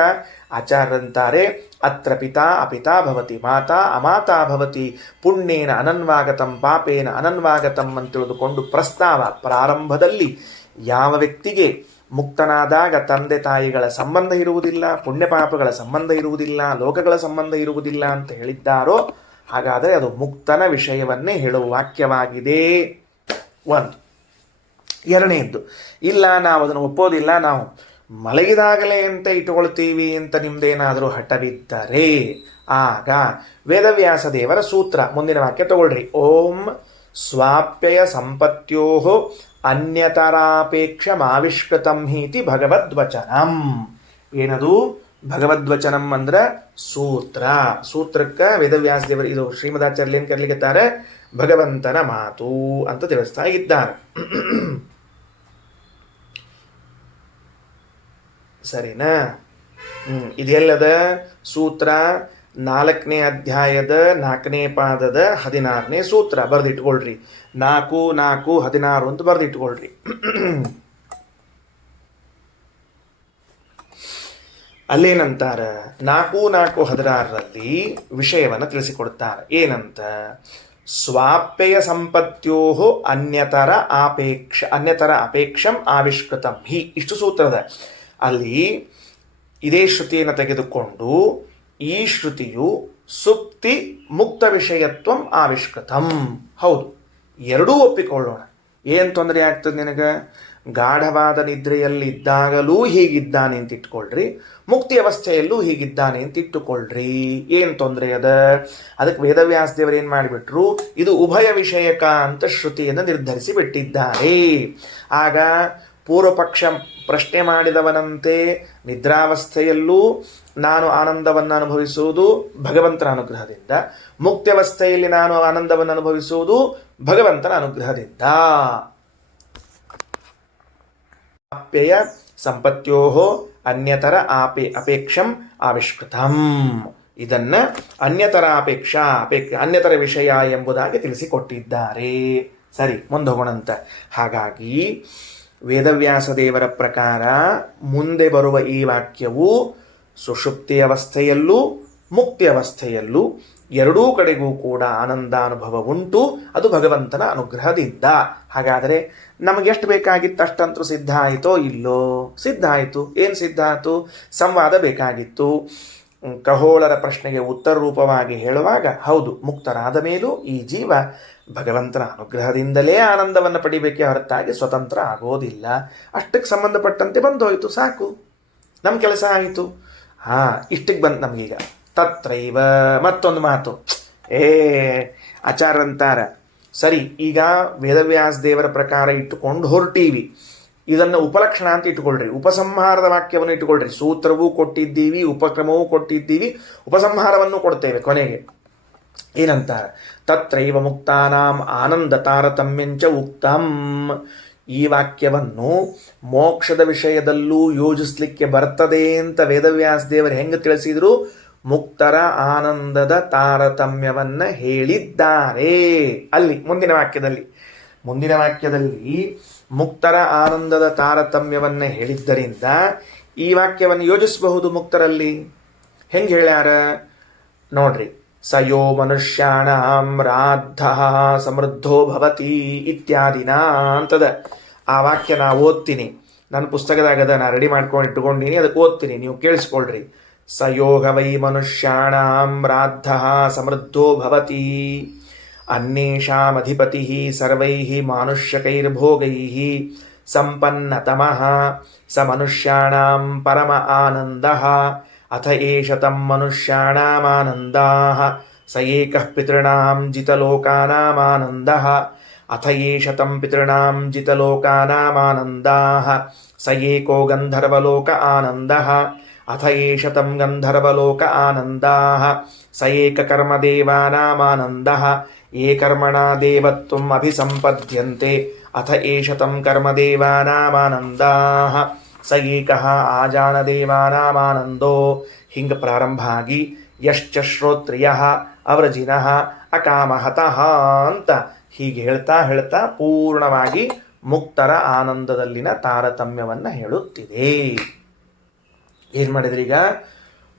ಆಚಾರ್ಯರಂತಾರೆ ಅತ್ರ ಪಿತಾ ಅಪಿತಾ ಭವತಿ, ಮಾತಾ ಅಮಾತಾ ಭವತಿ, ಪುಣ್ಯೇನ ಅನನ್ವಾಗತಂ ಪಾಪೇನ ಅನನ್ವಾಗತಂ ಅಂತ ತಿಳಿದುಕೊಂಡು ಪ್ರಸ್ತಾವ ಪ್ರಾರಂಭದಲ್ಲಿ ಯಾವ ವ್ಯಕ್ತಿಗೆ ಮುಕ್ತನಾದಾಗ ತಂದೆ ತಾಯಿಗಳ ಸಂಬಂಧ ಇರುವುದಿಲ್ಲ, ಪುಣ್ಯ ಪಾಪಗಳ ಸಂಬಂಧ ಇರುವುದಿಲ್ಲ, ಲೋಕಗಳ ಸಂಬಂಧ ಇರುವುದಿಲ್ಲ ಅಂತ ಹೇಳಿದ್ದಾರೋ ಹಾಗಾದರೆ ಅದು ಮುಕ್ತನ ವಿಷಯವನ್ನೇ ಹೇಳುವ ವಾಕ್ಯವಾಗಿದೆ. ಒಂದು. ಎರಡನೆಯದ್ದು, ಇಲ್ಲ ನಾವು ಅದನ್ನು ಒಪ್ಪೋದಿಲ್ಲ, ನಾವು ಮಲಗಿದಾಗಲೇ ಅಂತ ಇಟ್ಕೊಳ್ತೀವಿ ಅಂತ ನಿಮ್ದೇನಾದರೂ ಹಠವಿದ್ದರೆ ಆಗ ವೇದವ್ಯಾಸ ದೇವರ ಸೂತ್ರ ಮುಂದಿನ ವಾಕ್ಯ ತಗೊಳ್ರಿ. ಓಂ ಸ್ವಾಪ್ಯಯ ಸಂಪತ್ಯೋ ಅನ್ಯತರಾಪೇಕ್ಷಮಾವಿಷ್ಕೃತಂ ಹೀತಿ ಭಗವದ್ವಚನಂ. ಏನದು ಭಗವದ್ವಚನಂ ಅಂದ್ರೆ ಸೂತ್ರ. ಸೂತ್ರಕ್ಕೆ ವೇದವ್ಯಾಸ ದೇವರು ಇದು ಶ್ರೀಮದಾಚಾರ್ಯ ಏನ್ ಕರ್ಲಿಕ್ಕತ್ತಾರೆ, ಭಗವಂತನ ಮಾತು ಅಂತ ತಿಳಿಸ್ತಾ ಇದ್ದಾರೆ. ಸರಿನಾ? ಇದೆಲ್ಲದ ಸೂತ್ರ 4ನೇ ಅಧ್ಯಾಯದ 4ನೇ ಪಾದದ 16ನೇ ಸೂತ್ರ ಬರೆದಿಟ್ಕೊಳ್ರಿ. 4-4-16 ಅಂತ ಬರೆದಿಟ್ಕೊಳ್ರಿ. ಅಲ್ಲೇನಂತಾರ, 4-4-16ರಲ್ಲಿ ವಿಷಯವನ್ನು ತಿಳಿಸಿಕೊಡ್ತಾರೆ. ಏನಂತ, ಸ್ವಾಪ್ಯಯ ಸಂಪತ್ಯೋ ಅನ್ಯತರ ಅಪೇಕ್ಷಂ ಆವಿಷ್ಕೃತಂ ಹಿ. ಇಷ್ಟು ಸೂತ್ರದ ಅಲ್ಲಿ ಇದೇ ಶ್ರುತಿಯನ್ನು ತೆಗೆದುಕೊಂಡು ಈ ಶ್ರುತಿಯು ಸುಪ್ತಿ ಮುಕ್ತ ವಿಷಯತ್ವಂ ಆವಿಷ್ಕೃತಂ. ಹೌದು, ಎರಡೂ ಒಪ್ಪಿಕೊಳ್ಳೋಣ. ಏನು ತೊಂದರೆ ಆಗ್ತದೆ ನಿನಗೆ? ಗಾಢವಾದ ನಿದ್ರೆಯಲ್ಲಿದ್ದಾಗಲೂ ಹೀಗಿದ್ದಾನೆ ಅಂತ ಇಟ್ಕೊಳ್ರಿ, ಮುಕ್ತಿ ಅವಸ್ಥೆಯಲ್ಲೂ ಹೀಗಿದ್ದಾನೆ ಅಂತ ಇಟ್ಟುಕೊಳ್ಳ್ರಿ. ಏನು ತೊಂದರೆ ಅದ? ಅದಕ್ಕೆ ವೇದವ್ಯಾಸ ದೇವರು ಏನು ಮಾಡಿಬಿಟ್ರು, ಇದು ಉಭಯ ವಿಷಯಕ ಅಂತ ಶ್ರುತಿಯನ್ನು ನಿರ್ಧರಿಸಿ ಬಿಟ್ಟಿದ್ದಾರೆ. ಆಗ ಪೂರ್ವ ಪಕ್ಷ ಪ್ರಶ್ನೆ ಮಾಡಿದವನಂತೆ ನಿದ್ರಾವಸ್ಥೆಯಲ್ಲೂ ನಾನು ಆನಂದವನ್ನು ಅನುಭವಿಸುವುದು ಭಗವಂತನ ಅನುಗ್ರಹದಿಂದ, ಮುಕ್ತಾವಸ್ಥೆಯಲ್ಲಿ ನಾನು ಆನಂದವನ್ನು ಅನುಭವಿಸುವುದು ಭಗವಂತನ ಅನುಗ್ರಹದಿಂದ. ಆಪ್ಯಯ ಸಂಪತ್ಯೋ ಅನ್ಯತರ ಅಪೇಕ್ಷಂ ಆವಿಷ್ಕೃತಂ. ಇದನ್ನ ಅನ್ಯತರ ಅನ್ಯತರ ವಿಷಯ ಎಂಬುದಾಗಿ ತಿಳಿಸಿಕೊಟ್ಟಿದ್ದಾರೆ. ಸರಿ, ಮುಂದೆ ಹೋಗೋಣಂತ. ಹಾಗಾಗಿ ವೇದವ್ಯಾಸ ದೇವರ ಪ್ರಕಾರ ಮುಂದೆ ಬರುವ ಈ ವಾಕ್ಯವು ಸುಷುಪ್ತಿ ಅವಸ್ಥೆಯಲ್ಲೂ ಮುಕ್ತಿ ಅವಸ್ಥೆಯಲ್ಲೂ ಎರಡೂ ಕಡೆಗೂ ಕೂಡ ಆನಂದಾನುಭವ ಉಂಟು. ಅದು ಭಗವಂತನ ಅನುಗ್ರಹದಿಂದ. ಹಾಗಾದರೆ ನಮಗೆಷ್ಟು ಬೇಕಾಗಿತ್ತು ಅಷ್ಟಂತೂ ಸಿದ್ಧ ಆಯಿತೋ ಇಲ್ಲೋ? ಸಿದ್ಧ ಆಯಿತು. ಏನು ಸಿದ್ಧ ಆಯಿತು? ಸಂವಾದ ಬೇಕಾಗಿತ್ತು. ಕಹೋಳರ ಪ್ರಶ್ನೆಗೆ ಉತ್ತರ ರೂಪವಾಗಿ ಹೇಳುವಾಗ, ಹೌದು, ಮುಕ್ತರಾದ ಮೇಲೂ ಈ ಜೀವ ಭಗವಂತನ ಅನುಗ್ರಹದಿಂದಲೇ ಆನಂದವನ್ನು ಪಡಿಬೇಕೇ ಹೊರತಾಗಿ ಸ್ವತಂತ್ರ ಆಗೋದಿಲ್ಲ. ಅಷ್ಟಕ್ಕೆ ಸಂಬಂಧಪಟ್ಟಂತೆ ಬಂದೋಯ್ತು, ಸಾಕು, ನಮ್ಮ ಕೆಲಸ ಆಯಿತು. ಇಷ್ಟಕ್ಕೆ ಬಂತು ನಮಗೀಗ. ತತ್ರೈವ ಮತ್ತೊಂದು ಮಾತು, ಆಚಾರ್ಯಂತಾರ, ಸರಿ, ಈಗ ವೇದವ್ಯಾಸ ದೇವರ ಪ್ರಕಾರ ಇಟ್ಟುಕೊಂಡು ಹೊರಟೀವಿ, ಇದನ್ನು ಉಪಲಕ್ಷಣ ಅಂತ ಇಟ್ಟುಕೊಳ್ರಿ. ಉಪಸಂಹಾರದ ವಾಕ್ಯವನ್ನು ಇಟ್ಟುಕೊಳ್ರಿ. ಸೂತ್ರವೂ ಕೊಟ್ಟಿದ್ದೀವಿ, ಉಪಕ್ರಮವೂ ಕೊಟ್ಟಿದ್ದೀವಿ, ಉಪಸಂಹಾರವನ್ನು ಕೊಡ್ತೇವೆ ಕೊನೆಗೆ. ಏನಂತಾರ, ತತ್ರೈವ ಮುಕ್ತಾನಾಂ ಆನಂದ ತಾರತಮ್ಯಂಚ ಉಕ್ತಂ. ಈ ವಾಕ್ಯವನ್ನು ಮೋಕ್ಷದ ವಿಷಯದಲ್ಲೂ ಯೋಜಿಸ್ಲಿಕ್ಕೆ ಬರ್ತದೆ ಅಂತ ವೇದವ್ಯಾಸ ದೇವರು ಹೆಂಗೆ ತಿಳಿಸಿದ್ರು? ಮುಕ್ತರ ಆನಂದದ ತಾರತಮ್ಯವನ್ನ ಹೇಳಿದ್ದಾರೆ. ಅಲ್ಲಿ ಮುಂದಿನ ವಾಕ್ಯದಲ್ಲಿ ಮುಕ್ತರ ಆನಂದದ ತಾರತಮ್ಯವನ್ನ ಹೇಳಿದ್ದರಿಂದ ಈ ವಾಕ್ಯವನ್ನು ಯೋಜಿಸಬಹುದು. ಮುಕ್ತರಲ್ಲಿ ಹೆಂಗೆ ಹೇಳ್ಯಾರ ನೋಡ್ರಿ. ಸಯೋ ಮನುಷ್ಯಾಣಾಂ ರಾದ್ಧ ಸಮೃದ್ಧೋ ಭವತಿ ಇತ್ಯಾದಿನ ಅಂತದ. ಆ ವಾಕ್ಯ ನಾ ಓದ್ತೀನಿ, ನನ್ನ ಪುಸ್ತಕದಾಗದ, ನಾ ರೆಡಿ ಮಾಡ್ಕೊಂಡು ಇಟ್ಕೊಂಡಿನಿ, ಅದಕ್ಕೆ ಓದ್ತೀನಿ, ನೀವು ಕೇಳಿಸ್ಕೊಳ್ರಿ. ಸಯೋಗ ವೈ ಮನುಷ್ಯಾಣಾಂ ರಾದ್ಧ ಸಮೃದ್ಧೋ ಭವತಿ ಅನ್ಯೇಷಾಮಧಿಪತಿ ಸರ್ವೈಃ ಮಾನುಷ್ಯಕೈರ್ಭೋಗೈಃ ಸಂಪನ್ನತಮಃ ಸ ಮನುಷ್ಯಾಣಾಂ ಪರಮ ಆನಂದಃ ಅಥ ಏಷ ತಂ ಮನುಷ್ಯಾಣಾಮಾನಂದಾಃ ಸ ಏಕಃ ಪಿತॄಣಾಂ ಜಿತಲೋಕಾನಾಮಾನಂದಃ ಅಥ ಏಷ ತಂ ಪಿತॄಣಾಂ ಜಿತಲೋಕಾನಾಮಾನಂದಾಃ ಸ ಏಕೋ ಗಂಧರ್ವಲೋಕ ಆನಂದಃ ಅಥ ಏಷ ತಂ ಗಂಧರ್ವಲೋಕ ಆನಂದಾಃ ಸ ಏಕಕರ್ಮದೇವಾನಾಮಾನಂದಃ ಯೇ ಕರ್ಮಣಾ ದೇವತ್ವಂ ಅಭಿಸಂಪದ್ಯಂತೆ ಅಥ ಏಷ ತಂ ಕರ್ಮದೇವಾನಾಮಾನಂದಾಃ ಸ ಏಕಃ ಆಜಾನದೇವಾನಾಮಾನಂದೋ. ಹಿಂಗೆ ಪ್ರಾರಂಭ ಆಗಿ ಯಶ್ಚ ಶ್ರೋತ್ರಿಯಃ ಅವೃಜಿನಃ ಅಕಾಮಹತಃ ಅಂತ ಹೀಗೆ ಹೇಳ್ತಾ ಪೂರ್ಣವಾಗಿ ಮುಕ್ತರ ಆನಂದದಲ್ಲಿನ ತಾರತಮ್ಯವನ್ನು ಹೇಳುತ್ತಿದೆ. ಏನು ಮಾಡಿದ್ರಿ? ಈಗ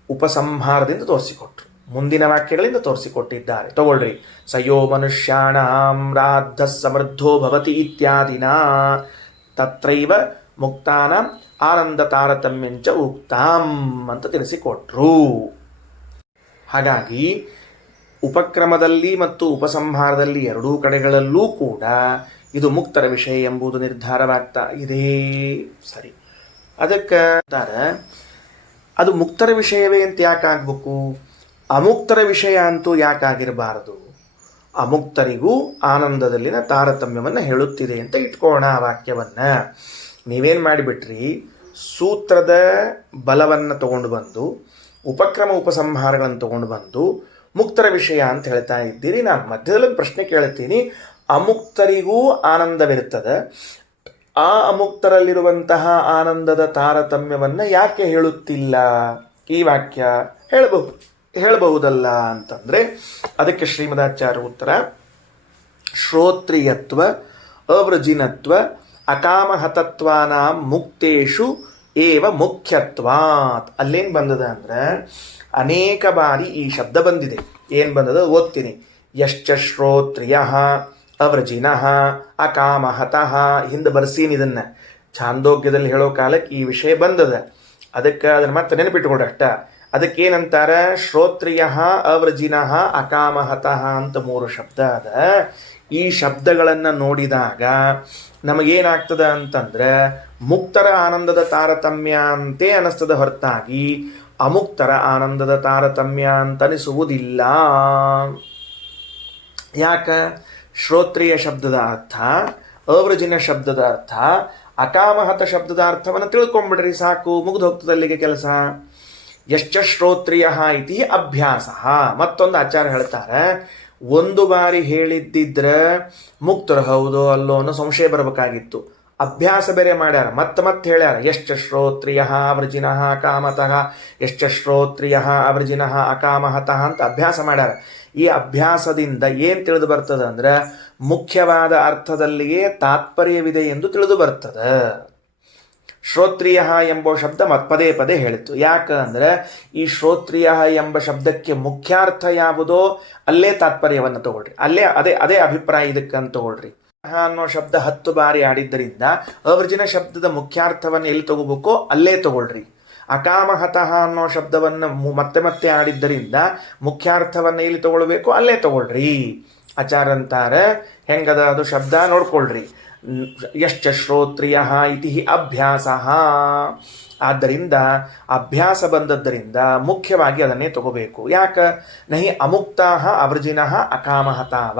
ಉಪಸಂಹಾರದಿಂದ ತೋರಿಸಿಕೊಟ್ರು, ಮುಂದಿನ ವಾಕ್ಯಗಳಿಂದ ತೋರಿಸಿಕೊಟ್ಟಿದ್ದಾರೆ. ತಗೊಳ್ರಿ. ಸಯೋ ಮನುಷ್ಯಾಣಾಂ ರಾದ್ಧ ಸಮೃದ್ಧೋ ಭವತಿ ಇತ್ಯಾದಿನ ತತ್ರೈವ ಮುಕ್ತಾನಾಂ ಆನಂದ ತಾರತಮ್ಯಂಚ ಉಕ್ತಾಂ ಅಂತ ತಿಳಿಸಿಕೊಟ್ರು. ಹಾಗಾಗಿ ಉಪಕ್ರಮದಲ್ಲಿ ಮತ್ತು ಉಪಸಂಹಾರದಲ್ಲಿ ಎರಡೂ ಕಡೆಗಳಲ್ಲೂ ಕೂಡ ಇದು ಮುಕ್ತರ ವಿಷಯ ಎಂಬುದು ನಿರ್ಧಾರವಾಗ್ತಾ ಇದೆ. ಸರಿ, ಅದಕ್ಕೆ ಅದು ಮುಕ್ತರ ವಿಷಯವೇ ಅಂತ ಯಾಕಾಗಬೇಕು, ಅಮುಕ್ತರ ವಿಷಯ ಅಂತೂ ಯಾಕಾಗಿರಬಾರದು, ಅಮುಕ್ತರಿಗೂ ಆನಂದದಲ್ಲಿನ ತಾರತಮ್ಯವನ್ನು ಹೇಳುತ್ತಿದೆ ಅಂತ ಇಟ್ಕೋಣ ಆ ವಾಕ್ಯವನ್ನು. ನೀವೇನು ಮಾಡಿಬಿಟ್ರಿ, ಸೂತ್ರದ ಬಲವನ್ನು ತಗೊಂಡು ಬಂದು ಉಪಕ್ರಮ ಉಪಸಂಹಾರಗಳನ್ನು ತಗೊಂಡು ಬಂದು ಮುಕ್ತರ ವಿಷಯ ಅಂತ ಹೇಳ್ತಾ ಇದ್ದೀರಿ. ನಾನು ಮಧ್ಯದಲ್ಲಿ ಪ್ರಶ್ನೆ ಕೇಳ್ತೀನಿ, ಅಮುಕ್ತರಿಗೂ ಆನಂದವಿರುತ್ತದೆ, ಆ ಅಮುಕ್ತರಲ್ಲಿರುವಂತಹ ಆನಂದದ ತಾರತಮ್ಯವನ್ನು ಯಾಕೆ ಹೇಳುತ್ತಿಲ್ಲ ಈ ವಾಕ್ಯ, ಹೇಳಬಹುದಲ್ಲ ಅಂತಂದರೆ ಅದಕ್ಕೆ ಶ್ರೀಮದಾಚಾರ್ಯ ಉತ್ತರ, ಶ್ರೋತ್ರಿಯತ್ವ ಅವೃಜಿನತ್ವ ಅಕಾಮಹತತ್ವಾನಾಂ ಮುಕ್ತೇಶು ಏವ ಮುಖ್ಯತ್ವಾತ್. ಅಲ್ಲೇನು ಬಂದದ ಅಂದ್ರೆ ಅನೇಕ ಬಾರಿ ಈ ಶಬ್ದ ಬಂದಿದೆ. ಏನು ಬಂದದ ಓದ್ತೀನಿ. ಯಶ್ಚ ಶ್ರೋತ್ರಿಯ ಅವೃಜಿನಃ ಅಕಾಮಹತಃ, ಹಿಂದೆ ಬರ್ಸೀನಿ ಇದನ್ನು. ಛಾಂದೋಗ್ಯದಲ್ಲಿ ಹೇಳೋ ಕಾಲಕ್ಕೆ ಈ ವಿಷಯ ಬಂದದ. ಅದಕ್ಕೆ ಅದನ್ನು ಮತ್ತೆ ನೆನಪಿಟ್ಕೊಡ್ರಿ ಅಷ್ಟ. ಅದಕ್ಕೇನಂತಾರ, ಶ್ರೋತ್ರಿಯ ಅವೃಜಿನಃ ಅಕಾಮಹತಃ ಅಂತ 3 ಶಬ್ದ ಅದ. ಈ ಶಬ್ದಗಳನ್ನು ನೋಡಿದಾಗ ನಮಗೇನಾಗ್ತದ ಅಂತಂದ್ರೆ ಮುಕ್ತರ ಆನಂದದ ತಾರತಮ್ಯ ಅಂತೇ ಅನಿಸ್ತದ ಹೊರತಾಗಿ ಅಮುಕ್ತರ ಆನಂದದ ತಾರತಮ್ಯ ಅಂತ ಅನಿಸುವುದಿಲ್ಲ. ಯಾಕ? ಶ್ರೋತ್ರಿಯ ಶಬ್ದದ ಅರ್ಥ, ಅವೃಜಿನ ಶಬ್ದದ ಅರ್ಥ, ಅಕಾಮಹತ ಶಬ್ದದ ಅರ್ಥವನ್ನು ತಿಳ್ಕೊಂಬಿಡ್ರಿ ಸಾಕು, ಮುಗಿದು ಹೋಗ್ತದೆ ಅಲ್ಲಿಗೆ ಕೆಲಸ. ಯಶ್ಚ ಶ್ರೋತ್ರಿಯ ಇತಿ ಅಭ್ಯಾಸ. ಮತ್ತೊಂದು ಆಚಾರ್ಯ ಹೇಳ್ತಾರೆ, ಒಂದು ಬಾರಿ ಹೇಳಿದ್ದಿದ್ರೆ ಮುಕ್ತರು ಹೌದೋ ಅಲ್ಲೋ ಅನ್ನೋ ಸಂಶಯ ಬರಬೇಕಾಗಿತ್ತು. ಅಭ್ಯಾಸ ಬೇರೆ ಮಾಡ್ಯಾರ, ಮತ್ತೆ ಹೇಳ್ಯಾರ. ಯಶ್ಚ ಶ್ರೋತ್ರಿಯ ಅವೃಜಿನಃ ಅಕಾಮತಃ, ಯಶ್ಚ ಶ್ರೋತ್ರಿಯ ಅವೃಜಿನಃ ಅಕಾಮಹತಃ ಅಂತ ಅಭ್ಯಾಸ ಮಾಡ್ಯಾರ. ಈ ಅಭ್ಯಾಸದಿಂದ ಏನು ತಿಳಿದು ಬರ್ತದೆ ಅಂದ್ರೆ ಮುಖ್ಯವಾದ ಅರ್ಥದಲ್ಲಿಯೇ ತಾತ್ಪರ್ಯವಿದೆ ಎಂದು ತಿಳಿದು ಬರ್ತದೆ. ಶ್ರೋತ್ರಿಯ ಎಂಬ ಶಬ್ದ ಪದೇ ಪದೇ ಹೇಳಿತು. ಯಾಕಂದ್ರೆ ಈ ಶ್ರೋತ್ರಿಯ ಎಂಬ ಶಬ್ದಕ್ಕೆ ಮುಖ್ಯಾರ್ಥ ಯಾವುದೋ ಅಲ್ಲೇ ತಾತ್ಪರ್ಯವನ್ನು ತಗೊಳ್ರಿ, ಅಲ್ಲೇ ಅದೇ ಅಭಿಪ್ರಾಯ ಇದಕ್ಕಂತ ತಗೊಳ್ರಿ. ಅನ್ನೋ ಶಬ್ದ 10 ಬಾರಿ ಆಡಿದ್ದರಿಂದ ಅವೃಜಿನ ಶಬ್ದದ ಮುಖ್ಯಾರ್ಥವನ್ನು ಎಲ್ಲಿ ತಗೋಬೇಕೋ ಅಲ್ಲೇ ತಗೊಳ್ರಿ. ಅಕಾಮಹತಃ ಅನ್ನೋ ಶಬ್ದವನ್ನು ಮತ್ತೆ ಆಡಿದ್ದರಿಂದ ಮುಖ್ಯಾರ್ಥವನ್ನು ಎಲ್ಲಿ ತಗೊಳ್ಬೇಕು ಅಲ್ಲೇ ತಗೊಳ್ರಿ. ಆಚಾರಂತಾರೆ ಹೆಂಗದ ಅದು ಶಬ್ದ ನೋಡ್ಕೊಳ್ರಿ. ಯಶ್ಚ ಶ್ರೋತ್ರಿಯ ಇತಿ ಅಭ್ಯಾಸ. ಆದ್ದರಿಂದ ಅಭ್ಯಾಸ ಬಂದದ್ದರಿಂದ ಮುಖ್ಯವಾಗಿ ಅದನ್ನೇ ತಗೋಬೇಕು. ಯಾಕ? ನಹಿ ಅಮುಕ್ತಾಹ ಅವೃಜಿನಃ ಅಕಾಮಹತಾವ.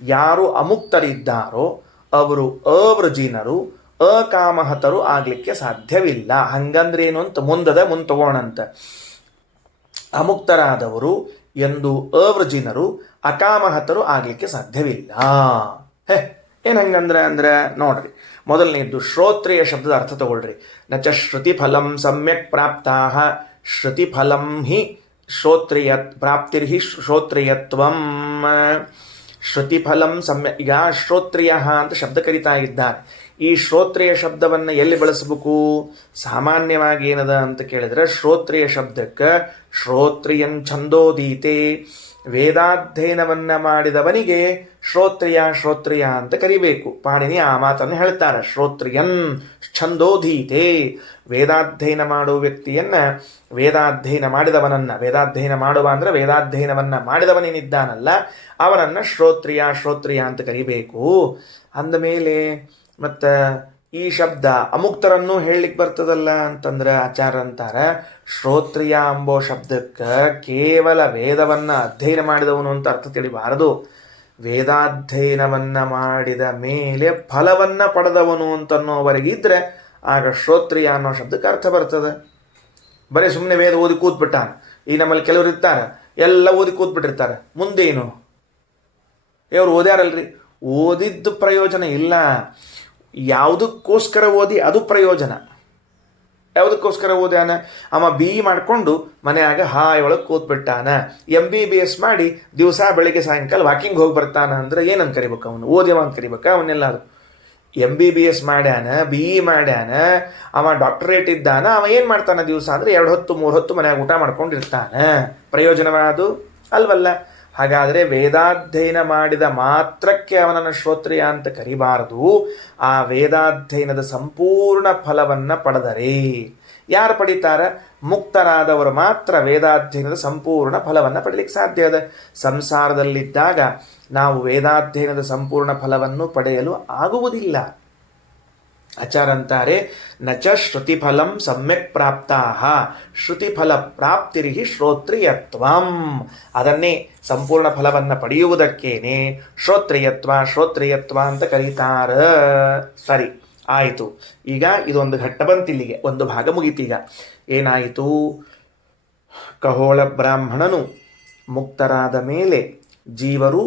ಯಾರು ಅಮುಕ್ತರಿದ್ದಾರೋ ಅವರು ಅವೃಜಿನರು ಅಕಾಮಹತರು ಆಗ್ಲಿಕ್ಕೆ ಸಾಧ್ಯವಿಲ್ಲ. ಹಂಗಂದ್ರೇನು ಅಂತ ಮುಂದೆ ತಗೋಣಂತ. ಅಮುಕ್ತರಾದವರು ಎಂದು ಅವೃಜಿನರು ಅಕಾಮಹತರು ಆಗ್ಲಿಕ್ಕೆ ಸಾಧ್ಯವಿಲ್ಲ. ಏನು ಹಂಗಂದ್ರೆ ನೋಡ್ರಿ, ಮೊದಲನೇದ್ದು ಶ್ರೋತ್ರಿಯ ಶಬ್ದದ ಅರ್ಥ ತಗೊಳ್ರಿ. ನಚ ಶ್ರುತಿಫಲಂ ಸಮ್ಯಕ್ ಪ್ರಾಪ್ತಾಹ, ಶ್ರುತಿಫಲಂ ಹಿ ಪ್ರಾಪ್ತಿರ್ಹಿ ಶ್ರೋತ್ರಿಯತ್ವಂ. ಶ್ರುತಿಫಲಂ ಸಮ್ಯಕ್. ಈಗ ಶ್ರೋತ್ರಿಯ ಅಂತ ಶಬ್ದ ಕರಿತಾ ಇದ್ದಾರೆ. ಈ ಶ್ರೋತ್ರಿಯ ಶಬ್ದವನ್ನು ಎಲ್ಲಿ ಬಳಸಬೇಕು? ಸಾಮಾನ್ಯವಾಗಿ ಏನದ ಅಂತ ಕೇಳಿದ್ರೆ ಶ್ರೋತ್ರಿಯ ಶಬ್ದಕ್ಕೆ ಶ್ರೋತ್ರಿಯಂ ಛಂದೋದೀತೆ, ವೇದಾಧ್ಯಯನವನ್ನ ಮಾಡಿದವನಿಗೆ ಶ್ರೋತ್ರಿಯ ಅಂತ ಕರಿಬೇಕು. ಪಾಣಿನಿ ಆ ಮಾತನ್ನು ಹೇಳ್ತಾರೆ. ಶ್ರೋತ್ರಿಯನ್ ಛಂದೋಧೀತೆ, ವೇದಾಧ್ಯಯನ ಮಾಡುವ ವ್ಯಕ್ತಿಯನ್ನ, ವೇದಾಧ್ಯಯನ ಮಾಡಿದವನನ್ನ, ವೇದಾಧ್ಯಯನ ಮಾಡುವ ಅಂದ್ರೆ ವೇದಾಧ್ಯಯನವನ್ನ ಮಾಡಿದವನೇನಿದ್ದಾನಲ್ಲ ಅವನನ್ನ ಶ್ರೋತ್ರಿಯ ಅಂತ ಕರಿಬೇಕು. ಅಂದಮೇಲೆ ಮತ್ತು ಈ ಶಬ್ದ ಅಮುಕ್ತರನ್ನು ಹೇಳಲಿಕ್ಕೆ ಬರ್ತದಲ್ಲ ಅಂತಂದ್ರೆ ಆಚಾರ್ಯ ಅಂತಾರೆ, ಶ್ರೋತ್ರಿಯ ಎಂಬೋ ಶಬ್ದಕ್ಕೆ ಕೇವಲ ವೇದವನ್ನ ಅಧ್ಯಯನ ಮಾಡಿದವನು ಅಂತ ಅರ್ಥ ತಿಳಿಬಾರದು. ವೇದಾಧ್ಯಯನವನ್ನ ಮಾಡಿದ ಮೇಲೆ ಫಲವನ್ನ ಪಡೆದವನು ಅಂತನ್ನೋವರೆಗಿದ್ರೆ ಆಗ ಶ್ರೋತ್ರಿಯ ಅನ್ನೋ ಶಬ್ದಕ್ಕೆ ಅರ್ಥ ಬರ್ತದೆ. ಬರೀ ಸುಮ್ಮನೆ ವೇದ ಓದಿ ಕೂತ್ಬಿಟ್ಟಾನ. ಈ ನಮ್ಮಲ್ಲಿ ಕೆಲವರು ಇರ್ತಾರೆ, ಎಲ್ಲ ಓದಿ ಕೂತ್ಬಿಟ್ಟಿರ್ತಾರೆ. ಮುಂದೇನು? ಇವ್ರು ಓದ್ಯಾರಲ್ರಿ, ಓದಿದ್ದು ಪ್ರಯೋಜನ ಇಲ್ಲ. ಯಾವುದಕ್ಕೋಸ್ಕರ ಓದಿ ಅದು ಪ್ರಯೋಜನ. ಯಾವುದಕ್ಕೋಸ್ಕರ ಓದ್ಯಾನ? ಅವ BE ಮಾಡಿಕೊಂಡು ಮನೆಯಾಗ ಒಳಗೆ ಕೂತ್ಬಿಟ್ಟಾನ. MBBS ಮಾಡಿ ದಿವಸ ಬೆಳಿಗ್ಗೆ ಸಾಯಂಕಾಲ ವಾಕಿಂಗ್ ಹೋಗಿ ಬರ್ತಾನ ಅಂದ್ರೆ ಏನಂತ ಕರಿಬೇಕು? ಅವನು ಓದ್ಯವ ಅಂತ ಕರಿಬೇಕಾ? ಅವನ್ನೆಲ್ಲ MBBS ಮಾಡ್ಯಾನ, BE ಮಾಡ್ಯಾನ, ಅವ ಡಾಕ್ಟರೇಟ್ ಇದ್ದಾನ, ಅವ ಏನು ಮಾಡ್ತಾನ ದಿವಸ ಅಂದ್ರೆ 2 ಹೊತ್ತು 3 ಹೊತ್ತು ಮನೆಯಾಗ ಊಟ ಮಾಡ್ಕೊಂಡಿರ್ತಾನ. ಪ್ರಯೋಜನವಾದು ಅಲ್ವಲ್ಲ? ಹಾಗಾದರೆ ವೇದಾಧ್ಯಯನ ಮಾಡಿದ ಮಾತ್ರಕ್ಕೆ ಅವನನ್ನು ಶ್ರೋತ್ರಿಯ ಅಂತ ಕರಿಬಾರದು. ಆ ವೇದಾಧ್ಯಯನದ ಸಂಪೂರ್ಣ ಫಲವನ್ನ ಪಡೆದರೆ. ಯಾರು ಪಡಿತಾರ? ಮುಕ್ತರಾದವರು ಮಾತ್ರ ವೇದಾಧ್ಯಯನದ ಸಂಪೂರ್ಣ ಫಲವನ್ನು ಪಡಲಿಕ್ಕೆ ಸಾಧ್ಯ ಅದ. ಸಂಸಾರದಲ್ಲಿದ್ದಾಗ ನಾವು ವೇದಾಧ್ಯಯನದ ಸಂಪೂರ್ಣ ಫಲವನ್ನು ಪಡೆಯಲು ಆಗುವುದಿಲ್ಲ. ಆಚಾರ ಅಂತಾರೆ ನಚ ಶ್ರುತಿಫಲಂ ಸಮ್ಯಕ್ ಪ್ರಾಪ್ತಾಹ ಶ್ರುತಿಫಲ ಪ್ರಾಪ್ತಿರಿಹಿ ಶ್ರೋತ್ರಿಯತ್ವಂ. ಅದನ್ನೇ ಸಂಪೂರ್ಣ ಫಲವನ್ನು ಪಡೆಯುವುದಕ್ಕೇನೆ ಶ್ರೋತ್ರಿಯತ್ವ ಅಂತ ಕರೀತಾರ. ಸರಿ ಆಯಿತು. ಈಗ ಇದೊಂದು ಘಟ್ಟ ಬಂತಿಲ್ಲಿಗೆ, ಒಂದು ಭಾಗ ಮುಗಿತೀಗ. ಏನಾಯಿತು? ಖಗೋಳ ಬ್ರಾಹ್ಮಣನು ಮುಕ್ತರಾದ ಮೇಲೆ ಜೀವರು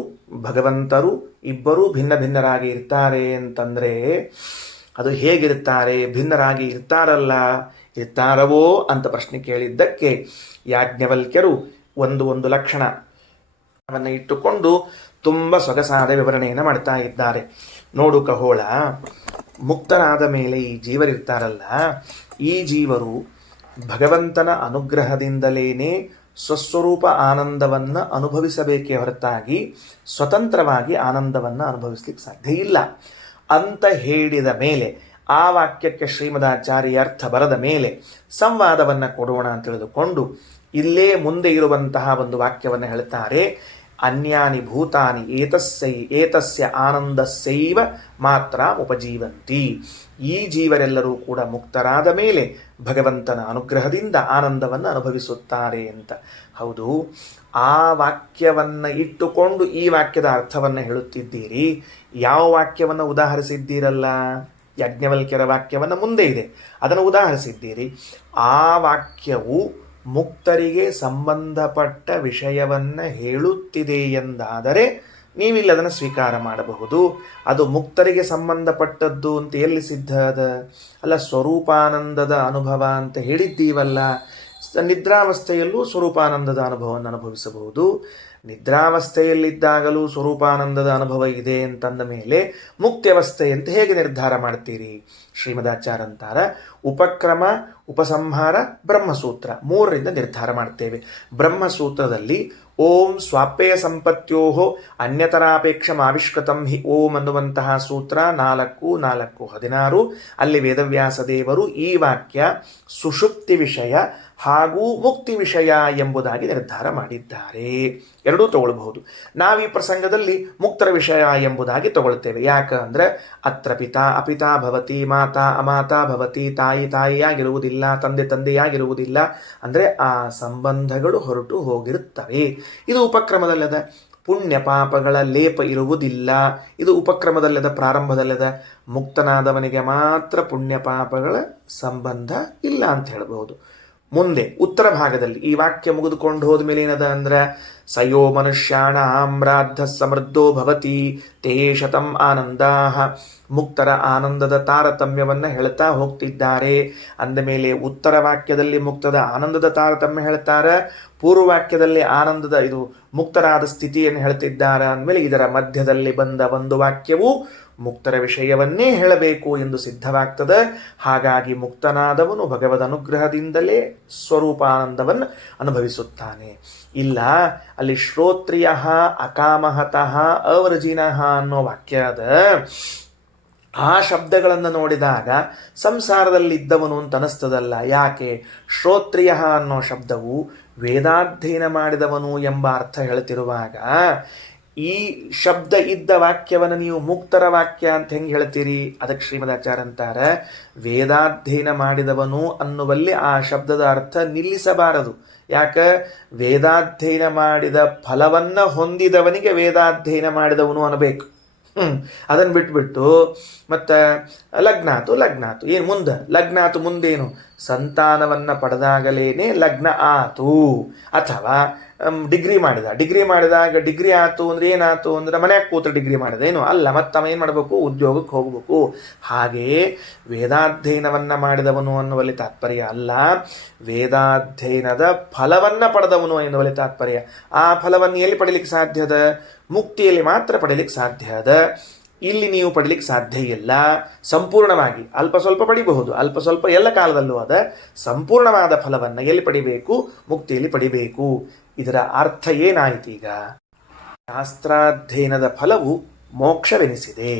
ಭಗವಂತರು ಇಬ್ಬರೂ ಭಿನ್ನ ಭಿನ್ನರಾಗಿ ಇರ್ತಾರೆ ಅಂತಂದರೆ ಅದು ಹೇಗಿರ್ತಾರೆ? ಭಿನ್ನರಾಗಿ ಇರ್ತಾರವೋ ಅಂತ ಪ್ರಶ್ನೆ ಕೇಳಿದ್ದಕ್ಕೆ ಯಾಜ್ಞವಲ್ಕ್ಯರು ಒಂದು ಲಕ್ಷಣವನ್ನು ಇಟ್ಟುಕೊಂಡು ತುಂಬ ಸೊಗಸಾದ ವಿವರಣೆಯನ್ನು ಮಾಡ್ತಾ ಇದ್ದಾರೆ. ನೋಡು ಖಗೋಳ, ಮುಕ್ತರಾದ ಮೇಲೆ ಈ ಜೀವರಿರ್ತಾರಲ್ಲ, ಈ ಜೀವರು ಭಗವಂತನ ಅನುಗ್ರಹದಿಂದಲೇನೆ ಸ್ವಸ್ವರೂಪ ಆನಂದವನ್ನು ಅನುಭವಿಸಬೇಕೇ ಹೊರತಾಗಿ ಸ್ವತಂತ್ರವಾಗಿ ಆನಂದವನ್ನು ಅನುಭವಿಸ್ಲಿಕ್ಕೆ ಸಾಧ್ಯ ಇಲ್ಲ ಅಂತ ಹೇಳಿದ ಮೇಲೆ ಆ ವಾಕ್ಯಕ್ಕೆ ಶ್ರೀಮದಾಚಾರ್ಯ ಅರ್ಥ ಬರದ ಮೇಲೆ ಸಂವಾದವನ್ನು ಕೊಡೋಣ ಅಂತ ತಿಳಿದುಕೊಂಡು ಇಲ್ಲೇ ಮುಂದೆ ಇರುವಂತಹ ಒಂದು ವಾಕ್ಯವನ್ನು ಹೇಳ್ತಾರೆ. ಅನ್ಯಾನಿ ಭೂತಾನಿ ಏತಸ್ಯ ಆನಂದಸ್ಯೈವ ಮಾತ್ರ ಉಪಜೀವಂತಿ. ಈ ಜೀವರೆಲ್ಲರೂ ಕೂಡ ಮುಕ್ತರಾದ ಮೇಲೆ ಭಗವಂತನ ಅನುಗ್ರಹದಿಂದ ಆನಂದವನ್ನು ಅನುಭವಿಸುತ್ತಾರೆ ಅಂತ. ಹೌದು, ಆ ವಾಕ್ಯವನ್ನು ಇಟ್ಟುಕೊಂಡು ಈ ವಾಕ್ಯದ ಅರ್ಥವನ್ನು ಹೇಳುತ್ತಿದ್ದೀರಿ. ಯಾವ ವಾಕ್ಯವನ್ನು ಉದಾಹರಿಸಿದ್ದೀರಲ್ಲ? ಯಾಜ್ಞವಲ್ಕ್ಯರ ವಾಕ್ಯವನ್ನು ಮುಂದೆ ಇದೆ, ಅದನ್ನು ಉದಾಹರಿಸಿದ್ದೀರಿ. ಆ ವಾಕ್ಯವು ಮುಕ್ತರಿಗೆ ಸಂಬಂಧಪಟ್ಟ ವಿಷಯವನ್ನು ಹೇಳುತ್ತಿದೆ ಎಂದಾದರೆ ನೀವಿಲ್ಲಿ ಅದನ್ನು ಸ್ವೀಕಾರ ಮಾಡಬಹುದು. ಅದು ಮುಕ್ತರಿಗೆ ಸಂಬಂಧಪಟ್ಟದ್ದು ಅಂತ ಎಲ್ಲಿ ಸಿದ್ಧ ಅದ? ಅಲ್ಲ, ಸ್ವರೂಪಾನಂದದ ಅನುಭವ ಅಂತ ಹೇಳಿದ್ದೀವಲ್ಲ. ನಿದ್ರಾವಸ್ಥೆಯಲ್ಲೂ ಸ್ವರೂಪಾನಂದದ ಅನುಭವವನ್ನು ಅನುಭವಿಸಬಹುದು. ನಿದ್ರಾವಸ್ಥೆಯಲ್ಲಿದ್ದಾಗಲೂ ಸ್ವರೂಪಾನಂದದ ಅನುಭವ ಇದೆ ಅಂತಂದ ಮೇಲೆ ಮುಕ್ತ್ಯವಸ್ಥೆ ಅಂತ ಹೇಗೆ ನಿರ್ಧಾರ ಮಾಡ್ತೀರಿ? ಶ್ರೀಮದಾಚಾರ್ಯ ಅಂತಾರ ಉಪಕ್ರಮ ಉಪಸಂಹಾರ ಬ್ರಹ್ಮಸೂತ್ರ 3ರಿಂದ ನಿರ್ಧಾರ ಮಾಡ್ತೇವೆ. ಬ್ರಹ್ಮಸೂತ್ರದಲ್ಲಿ ಓಂ ಸ್ವಾಪ್ಯಯ ಸಂಪತ್ಯೋಹೋ ಅನ್ಯತರಾಪೇಕ್ಷಮಾವಿಷ್ಕೃತಂ ಹಿ ಓಂ ಅನ್ನುವಂತಹ ಸೂತ್ರ 4:4-16. ಅಲ್ಲಿ ವೇದವ್ಯಾಸ ದೇವರು ಈ ವಾಕ್ಯ ಸುಷುಪ್ತಿ ವಿಷಯ ಹಾಗೂ ಮುಕ್ತಿ ವಿಷಯ ಎಂಬುದಾಗಿ ನಿರ್ಧಾರ ಮಾಡಿದ್ದಾರೆ. ಎರಡೂ ತಗೊಳ್ಬಹುದು. ನಾವೀ ಪ್ರಸಂಗದಲ್ಲಿ ಮುಕ್ತರ ವಿಷಯ ಎಂಬುದಾಗಿ ತಗೊಳ್ತೇವೆ. ಯಾಕಂದ್ರೆ ಅತ್ರ ಪಿತಾ ಅಪಿತಾ ಭವತಿ, ಮಾತಾ ಅಮಾತಾ ಭವತಿ, ತಾಯಿಯಾಗಿರುವುದಿಲ್ಲ, ತಂದೆಯಾಗಿರುವುದಿಲ್ಲ. ಅಂದರೆ ಆ ಸಂಬಂಧಗಳು ಹೊರಟು ಹೋಗಿರುತ್ತವೆ. ಇದು ಉಪಕ್ರಮದಲ್ಲದ. ಪುಣ್ಯ ಪಾಪಗಳ ಲೇಪ ಇರುವುದಿಲ್ಲ. ಇದು ಉಪಕ್ರಮದಲ್ಲದ, ಪ್ರಾರಂಭದಲ್ಲದ. ಮುಕ್ತನಾದವನಿಗೆ ಮಾತ್ರ ಪುಣ್ಯ ಪಾಪಗಳ ಸಂಬಂಧ ಇಲ್ಲ ಅಂತ ಹೇಳಬಹುದು. ಮುಂದೆ ಉತ್ತರ ಭಾಗದಲ್ಲಿ ಈ ವಾಕ್ಯ ಮುಗಿದುಕೊಂಡು ಹೋದ ಮೇಲೆ ಏನದ ಅಂದ್ರೆ ಸಯೋ ಮನುಷ್ಯಾಣ ಆಮ್ರಾಧ ಸಮೃದ್ಧೋ ಭವತಿ ತೇ ಶತಂ ಆನಂದಾಹ. ಮುಕ್ತರ ಆನಂದದ ತಾರತಮ್ಯವನ್ನು ಹೇಳ್ತಾ ಹೋಗ್ತಿದ್ದಾರೆ. ಅಂದ ಮೇಲೆ ಉತ್ತರ ವಾಕ್ಯದಲ್ಲಿ ಮುಕ್ತದ ಆನಂದದ ತಾರತಮ್ಯ ಹೇಳ್ತಾರೆ, ಪೂರ್ವವಾಕ್ಯದಲ್ಲಿ ಆನಂದದ ಇದು ಮುಕ್ತರಾದ ಸ್ಥಿತಿಯನ್ನು ಹೇಳ್ತಿದ್ದಾರೆ. ಅಂದಮೇಲೆ ಇದರ ಮಧ್ಯದಲ್ಲಿ ಬಂದ ಒಂದು ವಾಕ್ಯವು ಮುಕ್ತರ ವಿಷಯವನ್ನೇ ಹೇಳಬೇಕು ಎಂದು ಸಿದ್ಧವಾಗ್ತದೆ. ಹಾಗಾಗಿ ಮುಕ್ತನಾದವನು ಭಗವದ್ ಅನುಗ್ರಹದಿಂದಲೇ ಸ್ವರೂಪಾನಂದವನ್ನು ಅನುಭವಿಸುತ್ತಾನೆ. ಇಲ್ಲ, ಅಲ್ಲಿ ಶ್ರೋತ್ರಿಯ ಅಕಾಮಹತಃ ಅವರ್ಜಿನಃ ಅನ್ನೋ ವಾಕ್ಯ ಅದ. ಆ ಶಬ್ದಗಳನ್ನು ನೋಡಿದಾಗ ಸಂಸಾರದಲ್ಲಿದ್ದವನು ಅಂತ ಅನಿಸ್ತದಲ್ಲ. ಯಾಕೆ? ಶ್ರೋತ್ರಿಯ ಅನ್ನೋ ಶಬ್ದವು ವೇದಾಧ್ಯಯನ ಮಾಡಿದವನು ಎಂಬ ಅರ್ಥ ಹೇಳ್ತಿರುವಾಗ ಈ ಶಬ್ದ ಇದ್ದ ವಾಕ್ಯವನ್ನು ನೀವು ಮುಕ್ತರ ವಾಕ್ಯ ಅಂತ ಹೆಂಗೆ ಹೇಳ್ತೀರಿ? ಅದಕ್ಕೆ ಶ್ರೀಮದಾಚಾರ್ಯ ಅಂತಾರೆ ವೇದಾಧ್ಯಯನ ಮಾಡಿದವನು ಅನ್ನುವಲ್ಲಿ ಆ ಶಬ್ದದ ಅರ್ಥ ನಿಲ್ಲಿಸಬಾರದು. ಯಾಕೆ? ವೇದಾಧ್ಯಯನ ಮಾಡಿದ ಫಲವನ್ನ ಹೊಂದಿದವನಿಗೆ ವೇದಾಧ್ಯಯನ ಮಾಡಿದವನು ಅನ್ನಬೇಕು. ಅದನ್ನು ಬಿಟ್ಬಿಟ್ಟು ಮತ್ತೆ ಲಗ್ನಾತು ಏನು ಮುಂದೆ ಲಗ್ನಾತು ಮುಂದೇನು? ಸಂತಾನವನ್ನು ಪಡೆದಾಗಲೇನೆ ಲಗ್ನ ಆತು. ಅಥವಾ ಡಿಗ್ರಿ ಮಾಡಿದಾಗ ಡಿಗ್ರಿ ಆತು ಅಂದ್ರೆ ಏನಾತು ಅಂದ್ರೆ ಮನ್ಯಾಗ ಕೂತು ಡಿಗ್ರಿ ಮಾಡಿದೇನು ಅಲ್ಲ, ಮತ್ತವ ಏನು ಮಾಡಬೇಕು? ಉದ್ಯೋಗಕ್ಕೆ ಹೋಗ್ಬೇಕು. ಹಾಗೆಯೇ ವೇದಾಧ್ಯಯನವನ್ನ ಮಾಡಿದವನು ಅನ್ನುವಲ್ಲಿ ತಾತ್ಪರ್ಯ ಅಲ್ಲ, ವೇದಾಧ್ಯಯನದ ಫಲವನ್ನ ಪಡೆದವನು ಎನ್ನುವಲ್ಲಿ ತಾತ್ಪರ್ಯ. ಆ ಫಲವನ್ನು ಎಲ್ಲಿ ಪಡೀಲಿಕ್ಕೆ ಸಾಧ್ಯದ? ಮುಕ್ತಿಯಲ್ಲಿ ಮಾತ್ರ ಪಡೀಲಿಕ್ಕೆ ಸಾಧ್ಯ ಅದ. ಇಲ್ಲಿ ನೀವು ಪಡೀಲಿಕ್ಕೆ ಸಾಧ್ಯ ಇಲ್ಲ. ಸಂಪೂರ್ಣವಾಗಿ ಅಲ್ಪ ಸ್ವಲ್ಪ ಪಡಿಬಹುದು, ಅಲ್ಪ ಸ್ವಲ್ಪ ಎಲ್ಲ ಕಾಲದಲ್ಲೂ ಅದ. ಸಂಪೂರ್ಣವಾದ ಫಲವನ್ನು ಎಲ್ಲಿ ಪಡಿಬೇಕು? ಮುಕ್ತಿಯಲ್ಲಿ ಪಡಿಬೇಕು. ಇದರ ಅರ್ಥ ಏನಾಯಿತು? ಈಗ ಶಾಸ್ತ್ರಾಧ್ಯಯನದ ಫಲವು ಮೋಕ್ಷವೆನಿಸಿದೆ.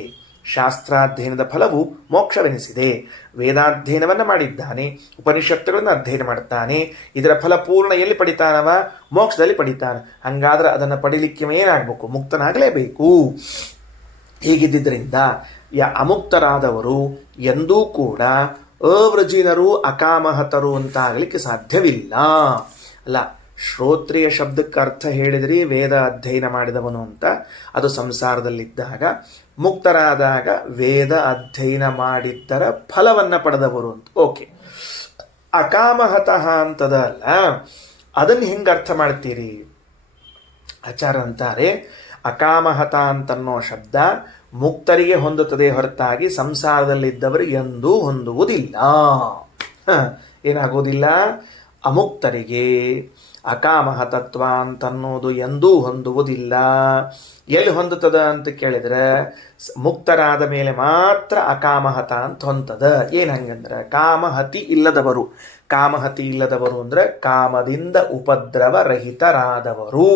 ಶಾಸ್ತ್ರಾಧ್ಯಯನದ ಫಲವು ಮೋಕ್ಷವೆನಿಸಿದೆ. ವೇದಾಧ್ಯಯನವನ್ನು ಮಾಡಿದ್ದಾನೆ, ಉಪನಿಷತ್ತುಗಳನ್ನು ಅಧ್ಯಯನ ಮಾಡ್ತಾನೆ. ಇದರ ಫಲ ಪೂರ್ಣ ಎಲ್ಲಿ ಪಡಿತಾನವ? ಮೋಕ್ಷದಲ್ಲಿ ಪಡಿತಾನೆ. ಹಂಗಾದ್ರೆ ಅದನ್ನು ಪಡಿಲಿಕ್ಕೆ ಏನಾಗಬೇಕು? ಮುಕ್ತನಾಗಲೇಬೇಕು. ಹೀಗಿದ್ದರಿಂದ ಅಮುಕ್ತರಾದವರು ಎಂದೂ ಕೂಡ ಅವ್ರಜಿನರು ಅಕಾಮಹತರು ಅಂತಾಗಲಿಕ್ಕೆ ಸಾಧ್ಯವಿಲ್ಲ. ಅಲ್ಲ, ಶ್ರೋತ್ರಿಯ ಶಬ್ದಕ್ಕೆ ಅರ್ಥ ಹೇಳಿದ್ರಿ ವೇದ ಅಧ್ಯಯನ ಮಾಡಿದವನು ಅಂತ, ಅದು ಸಂಸಾರದಲ್ಲಿದ್ದಾಗ. ಮುಕ್ತರಾದಾಗ ವೇದ ಅಧ್ಯಯನ ಮಾಡಿದ್ದರ ಫಲವನ್ನ ಪಡೆದವರು ಅಂತ. ಓಕೆ, ಅಕಾಮಹತಃ ಅಂತದಲ್ಲ, ಅದನ್ನು ಹೆಂಗೆ ಅರ್ಥ ಮಾಡ್ತೀರಿ? ಆಚಾರ ಅಂತಾರೆ, ಅಕಾಮಹತ ಅಂತನ್ನೋ ಶಬ್ದ ಮುಕ್ತರಿಗೆ ಹೊಂದುತ್ತದೆ ಹೊರತಾಗಿ ಸಂಸಾರದಲ್ಲಿದ್ದವರು ಎಂದೂ ಹೊಂದುವುದಿಲ್ಲ. ಏನಾಗೋದಿಲ್ಲ? ಅಮುಕ್ತರಿಗೆ ಅಕಾಮಹತತ್ವ ಅಂತನ್ನೋದು ಎಂದೂ ಹೊಂದುವುದಿಲ್ಲ. ಎಲ್ಲಿ ಹೊಂದುತ್ತದ ಅಂತ ಕೇಳಿದ್ರೆ ಮುಕ್ತರಾದ ಮೇಲೆ ಮಾತ್ರ ಅಕಾಮಹತ ಅಂತ ಹೊಂದದ. ಏನ್ ಹಂಗಂದ್ರೆ ಕಾಮಹತಿ ಇಲ್ಲದವರು. ಕಾಮಹತಿ ಇಲ್ಲದವರು ಅಂದ್ರೆ ಕಾಮದಿಂದ ಉಪದ್ರವ ರಹಿತರಾದವರು.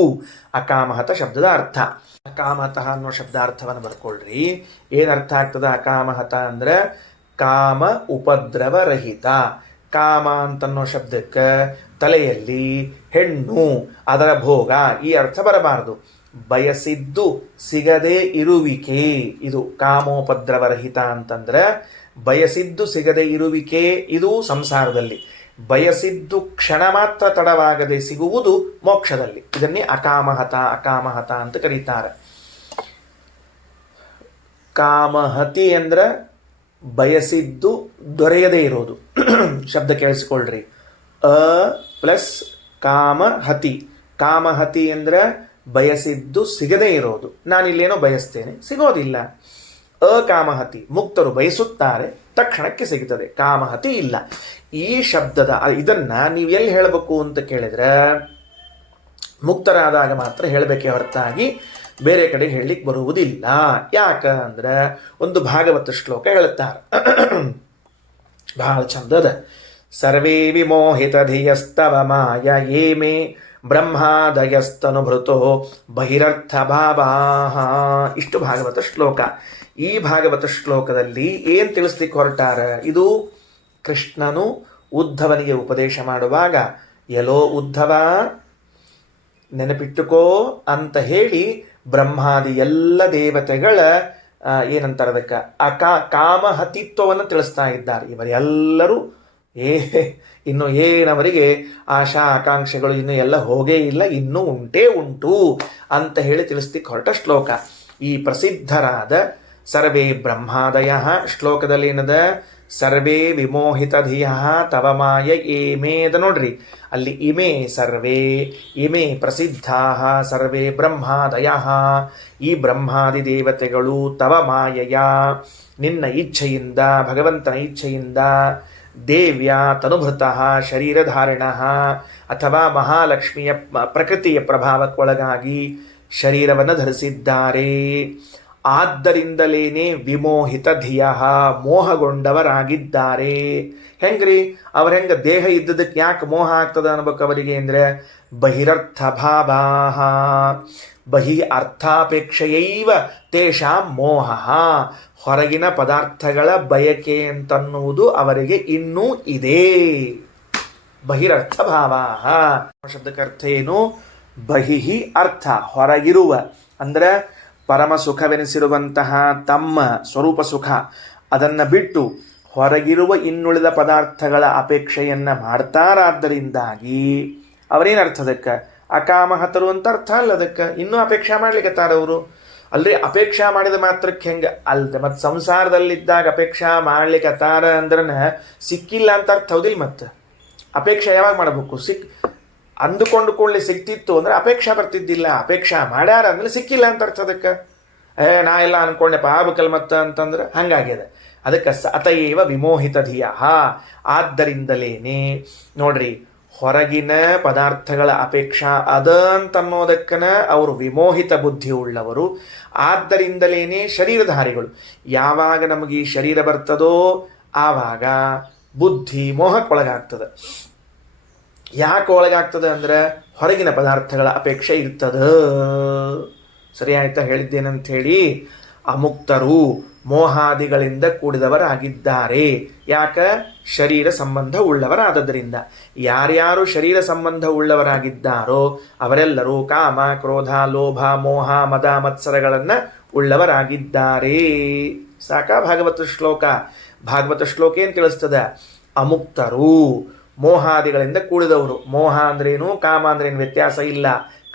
ಅಕಾಮಹತ ಶಬ್ದದ ಅರ್ಥ. ಅಕಾಮಹತಃ ಅನ್ನೋ ಶಬ್ದಾರ್ಥವನ್ನು ಬರ್ಕೊಳ್ರಿ. ಏನ್ ಅರ್ಥ ಆಗ್ತದ? ಅಕಾಮಹತ ಅಂದ್ರೆ ಕಾಮ ಉಪದ್ರವ ರಹಿತ. ಕಾಮ ಅಂತನ್ನೋ ಶಬ್ದಕ್ಕೆ ತಲೆಯಲ್ಲಿ ಹೆಣ್ಣು, ಅದರ ಭೋಗ, ಈ ಅರ್ಥ ಬರಬಾರದು. ಬಯಸಿದ್ದು ಸಿಗದೆ ಇರುವಿಕೆ, ಇದು ಕಾಮೋಪದ್ರವರಹಿತ ಅಂತಂದ್ರೆ ಬಯಸಿದ್ದು ಸಿಗದೆ ಇರುವಿಕೆ. ಇದು ಸಂಸಾರದಲ್ಲಿ. ಬಯಸಿದ್ದು ಕ್ಷಣ ಮಾತ್ರ ತಡವಾಗದೆ ಸಿಗುವುದು ಮೋಕ್ಷದಲ್ಲಿ. ಇದನ್ನೇ ಅಕಾಮಹತ ಅಕಾಮಹತ ಅಂತ ಕರೀತಾರೆ. ಕಾಮಹತಿ ಅಂದ್ರೆ ಬಯಸಿದ್ದು ದೊರೆಯದೇ ಇರೋದು. ಶಬ್ದ ಕೇಳಿಸಿಕೊಳ್ಳ್ರಿ. A plus ಕಾಮಹತಿ. ಕಾಮಹತಿ ಅಂದ್ರೆ ಬಯಸಿದ್ದು ಸಿಗದೇ ಇರೋದು. ನಾನಿಲ್ಲೇನೋ ಬಯಸ್ತೇನೆ, ಸಿಗೋದಿಲ್ಲ. ಅಕಾಮಹತಿ, ಮುಕ್ತರು ಬಯಸುತ್ತಾರೆ, ತಕ್ಷಣಕ್ಕೆ ಸಿಗುತ್ತದೆ. ಕಾಮಹತಿ ಇಲ್ಲ. ಈ ಶಬ್ದದ ಇದನ್ನ ನೀವು ಎಲ್ಲಿ ಹೇಳಬೇಕು ಅಂತ ಕೇಳಿದ್ರೆ ಮುಕ್ತರಾದಾಗ ಮಾತ್ರ ಹೇಳಬೇಕೆ ಹೊರತಾಗಿ ಬೇರೆ ಕಡೆ ಹೇಳಲಿಕ್ಕೆ ಬರುವುದಿಲ್ಲ. ಯಾಕ ಅಂದ್ರೆ ಒಂದು ಭಾಗವತ ಶ್ಲೋಕ ಹೇಳುತ್ತಾರೆ, ಬಹಳ ಚಂದದ. ಸರ್ವೇ ವಿಮೋಹಿತ ಧಿಯಸ್ತವ ಮಾಯ ಯೇ ಮೇ ಬ್ರಹ್ಮಾದಯಸ್ತನುಭೃತೋ ಬಹಿರರ್ಥ ಭಾವಾಹ. ಇಷ್ಟು ಭಾಗವತ ಶ್ಲೋಕ. ಈ ಭಾಗವತ ಶ್ಲೋಕದಲ್ಲಿ ಏನ್ ತಿಳಿಸ್ಲಿಕ್ಕೆ ಹೊರಟಾರ? ಇದು ಕೃಷ್ಣನು ಉದ್ಧವನಿಗೆ ಉಪದೇಶ ಮಾಡುವಾಗ, ಎಲ್ಲೋ ಉದ್ಧವ ನೆನಪಿಟ್ಟುಕೋ ಅಂತ ಹೇಳಿ ಬ್ರಹ್ಮಾದಿ ಎಲ್ಲ ದೇವತೆಗಳ ಏನಂತಾರೆ ಅದಕ್ಕೆ ಕಾಮಹತಿತ್ವವನ್ನು ತಿಳಿಸ್ತಾ ಇದ್ದಾರೆ. ಇವರೆಲ್ಲರೂ ಇನ್ನು ಏನವರಿಗೆ ಆಶಾ ಆಕಾಂಕ್ಷೆಗಳು ಇನ್ನು ಎಲ್ಲ ಹೋಗೇ ಇಲ್ಲ, ಇನ್ನೂ ಉಂಟೇ ಉಂಟು ಅಂತ ಹೇಳಿ ತಿಳಿಸ್ಲಿಕ್ಕೆ ಹೊರಟ ಶ್ಲೋಕ. ಈ ಪ್ರಸಿದ್ಧರಾದ ಸರ್ವೇ ಬ್ರಹ್ಮಾದಯ ಶ್ಲೋಕದಲ್ಲಿ ಏನದ? ಸರ್ವೇ ವಿಮೋಹಿತ ಧಿಯ ತವ ಮಾಯ ಏಮೇದ. ನೋಡ್ರಿ, ಅಲ್ಲಿ ಇಮೇ ಸರ್ವೇ, ಇಮೇ ಪ್ರಸಿದ್ಧಾ ಸರ್ವೇ ಬ್ರಹ್ಮಾದಯ. ಈ ಬ್ರಹ್ಮಾದಿ ದೇವತೆಗಳು ತವ ಮಾಯಯ, ನಿನ್ನ ಇಚ್ಛೆಯಿಂದ, ಭಗವಂತನ ಇಚ್ಛೆಯಿಂದ, ದೇವ್ಯ ತನುಭೃತಃ ಶರೀರಧಾರಿಣ ಅಥವಾ ಮಹಾಲಕ್ಷ್ಮಿಯ ಪ್ರಕೃತಿಯ ಪ್ರಭಾವಕ್ಕೊಳಗಾಗಿ ಶರೀರವನ್ನು ಧರಿಸಿದ್ದಾರೆ. ಆದ್ದರಿಂದಲೇನೆ ವಿಮೋಹಿತ ಧಿಯ, ಮೋಹಗೊಂಡವರಾಗಿದ್ದಾರೆ. ಹೆಂಗ್ರಿ? ಅವ್ರ ಹೆಂಗ ದೇಹ ಇದ್ದದಕ್ಕೆ ಯಾಕೆ ಮೋಹ ಆಗ್ತದ ಅನ್ಬೇಕು ಅವರಿಗೆ ಅಂದ್ರೆ ಬಹಿರರ್ಥ ಭಾವಾಹ, ಬಹಿ ಅರ್ಥಾಪೇಕ್ಷೆಯೈವ ತೇಷಾಂ ಮೋಹ. ಹೊರಗಿನ ಪದಾರ್ಥಗಳ ಬಯಕೆ ಅಂತನ್ನುವುದು ಅವರಿಗೆ ಇನ್ನೂ ಇದೆ. ಬಹಿರರ್ಥ ಭಾವಾಹ ಶಬ್ದಕ್ಕೆ ಅರ್ಥ ಏನು? ಬಹಿಹಿ ಅರ್ಥ, ಹೊರಗಿರುವ ಅಂದ್ರೆ ಪರಮ ಸುಖವೆನಿಸಿರುವಂತಹ ತಮ್ಮ ಸ್ವರೂಪ ಸುಖ ಅದನ್ನ ಬಿಟ್ಟು ಹೊರಗಿರುವ ಇನ್ನುಳಿದ ಪದಾರ್ಥಗಳ ಅಪೇಕ್ಷೆಯನ್ನ ಮಾಡ್ತಾರಾದ್ದರಿಂದಾಗಿ ಅವರೇನರ್ಥದಕ್ಕೆ ಅಕಾಮಹತರು ಅಂತ ಅರ್ಥ ಅಲ್ಲ. ಅದಕ್ಕೆ ಇನ್ನೂ ಅಪೇಕ್ಷೆ ಮಾಡ್ಲಿಕ್ಕತ್ತಾರವರು. ಅಲ್ರಿ, ಅಪೇಕ್ಷಾ ಮಾಡಿದ ಮಾತ್ರಕ್ಕೆ ಹೆಂಗ ಅಲ್ದ? ಮತ್ ಸಂಸಾರದಲ್ಲಿದ್ದಾಗ ಅಪೇಕ್ಷಾ ಮಾಡ್ಲಿಕ್ಕತ್ತಾರ ಅಂದ್ರನ ಸಿಕ್ಕಿಲ್ಲ ಅಂತ ಅರ್ಥ ಹೌದಿಲ್ಲ? ಮತ್ತೆ ಅಪೇಕ್ಷೆ ಯಾವಾಗ ಮಾಡಬೇಕು? ಅಂದುಕೊಂಡು ಕೂಡಲೇ ಸಿಕ್ತಿತ್ತು ಅಂದ್ರೆ ಅಪೇಕ್ಷಾ ಬರ್ತಿದ್ದಿಲ್ಲ. ಅಪೇಕ್ಷಾ ಮಾಡ್ಯಾರ ಅಂದ್ರೆ ಸಿಕ್ಕಿಲ್ಲ ಅಂತ ಅರ್ಥ. ಅದಕ್ಕೆ ನಾ ಎಲ್ಲ ಅನ್ಕೊಂಡೆಪ್ಪ ಆಗ್ಬೇಕಲ್ ಮತ್ತ ಅಂತಂದ್ರೆ ಹಂಗಾಗ್ಯದ. ಅದಕ್ಕೆ ಅತಯೇವ ವಿಮೋಹಿತ ಧಿಯ. ಆದ್ದರಿಂದಲೇನೆ ನೋಡ್ರಿ, ಹೊರಗಿನ ಪದಾರ್ಥಗಳ ಅಪೇಕ್ಷಾ ಅದ ಅಂತನ್ನೋದಕ್ಕನ ಅವರು ವಿಮೋಹಿತ ಬುದ್ಧಿ ಉಳ್ಳವರು. ಆದ್ದರಿಂದಲೇನೆ ಶರೀರಧಾರಿಗಳು. ಯಾವಾಗ ನಮಗೆ ಈ ಶರೀರ ಬರ್ತದೋ ಆವಾಗ ಬುದ್ಧಿ ಮೋಹಕ್ಕೊಳಗಾಗ್ತದೆ. ಯಾಕೆ ಒಳಗಾಗ್ತದೆ ಅಂದ್ರೆ ಹೊರಗಿನ ಪದಾರ್ಥಗಳ ಅಪೇಕ್ಷೆ ಇರ್ತದ. ಸರಿ ಆಯ್ತಾ ಹೇಳಿದ್ದೇನಂತ ಹೇಳಿ? ಅಮುಕ್ತರು ಮೋಹಾದಿಗಳಿಂದ ಕೂಡಿದವರಾಗಿದ್ದಾರೆ. ಯಾಕ? ಶರೀರ ಸಂಬಂಧ ಉಳ್ಳವರಾದದ್ರಿಂದ. ಯಾರ್ಯಾರು ಶರೀರ ಸಂಬಂಧ ಉಳ್ಳವರಾಗಿದ್ದಾರೋ ಅವರೆಲ್ಲರೂ ಕಾಮ ಕ್ರೋಧ ಲೋಭ ಮೋಹ ಮದ ಮತ್ಸರಗಳನ್ನ ಉಳ್ಳವರಾಗಿದ್ದಾರೆ. ಸಾಕಾ ಭಾಗವತ ಶ್ಲೋಕ? ಭಾಗವತ ಶ್ಲೋಕ ಏನು ತಿಳಿಸ್ತದ? ಅಮುಕ್ತರು, ಮೋಹಾದಿಗಳಿಂದ ಕೂಡಿದವರು. ಮೋಹ ಅಂದ್ರೇನು, ಕಾಮ ಅಂದ್ರೇನು ವ್ಯತ್ಯಾಸ ಇಲ್ಲ.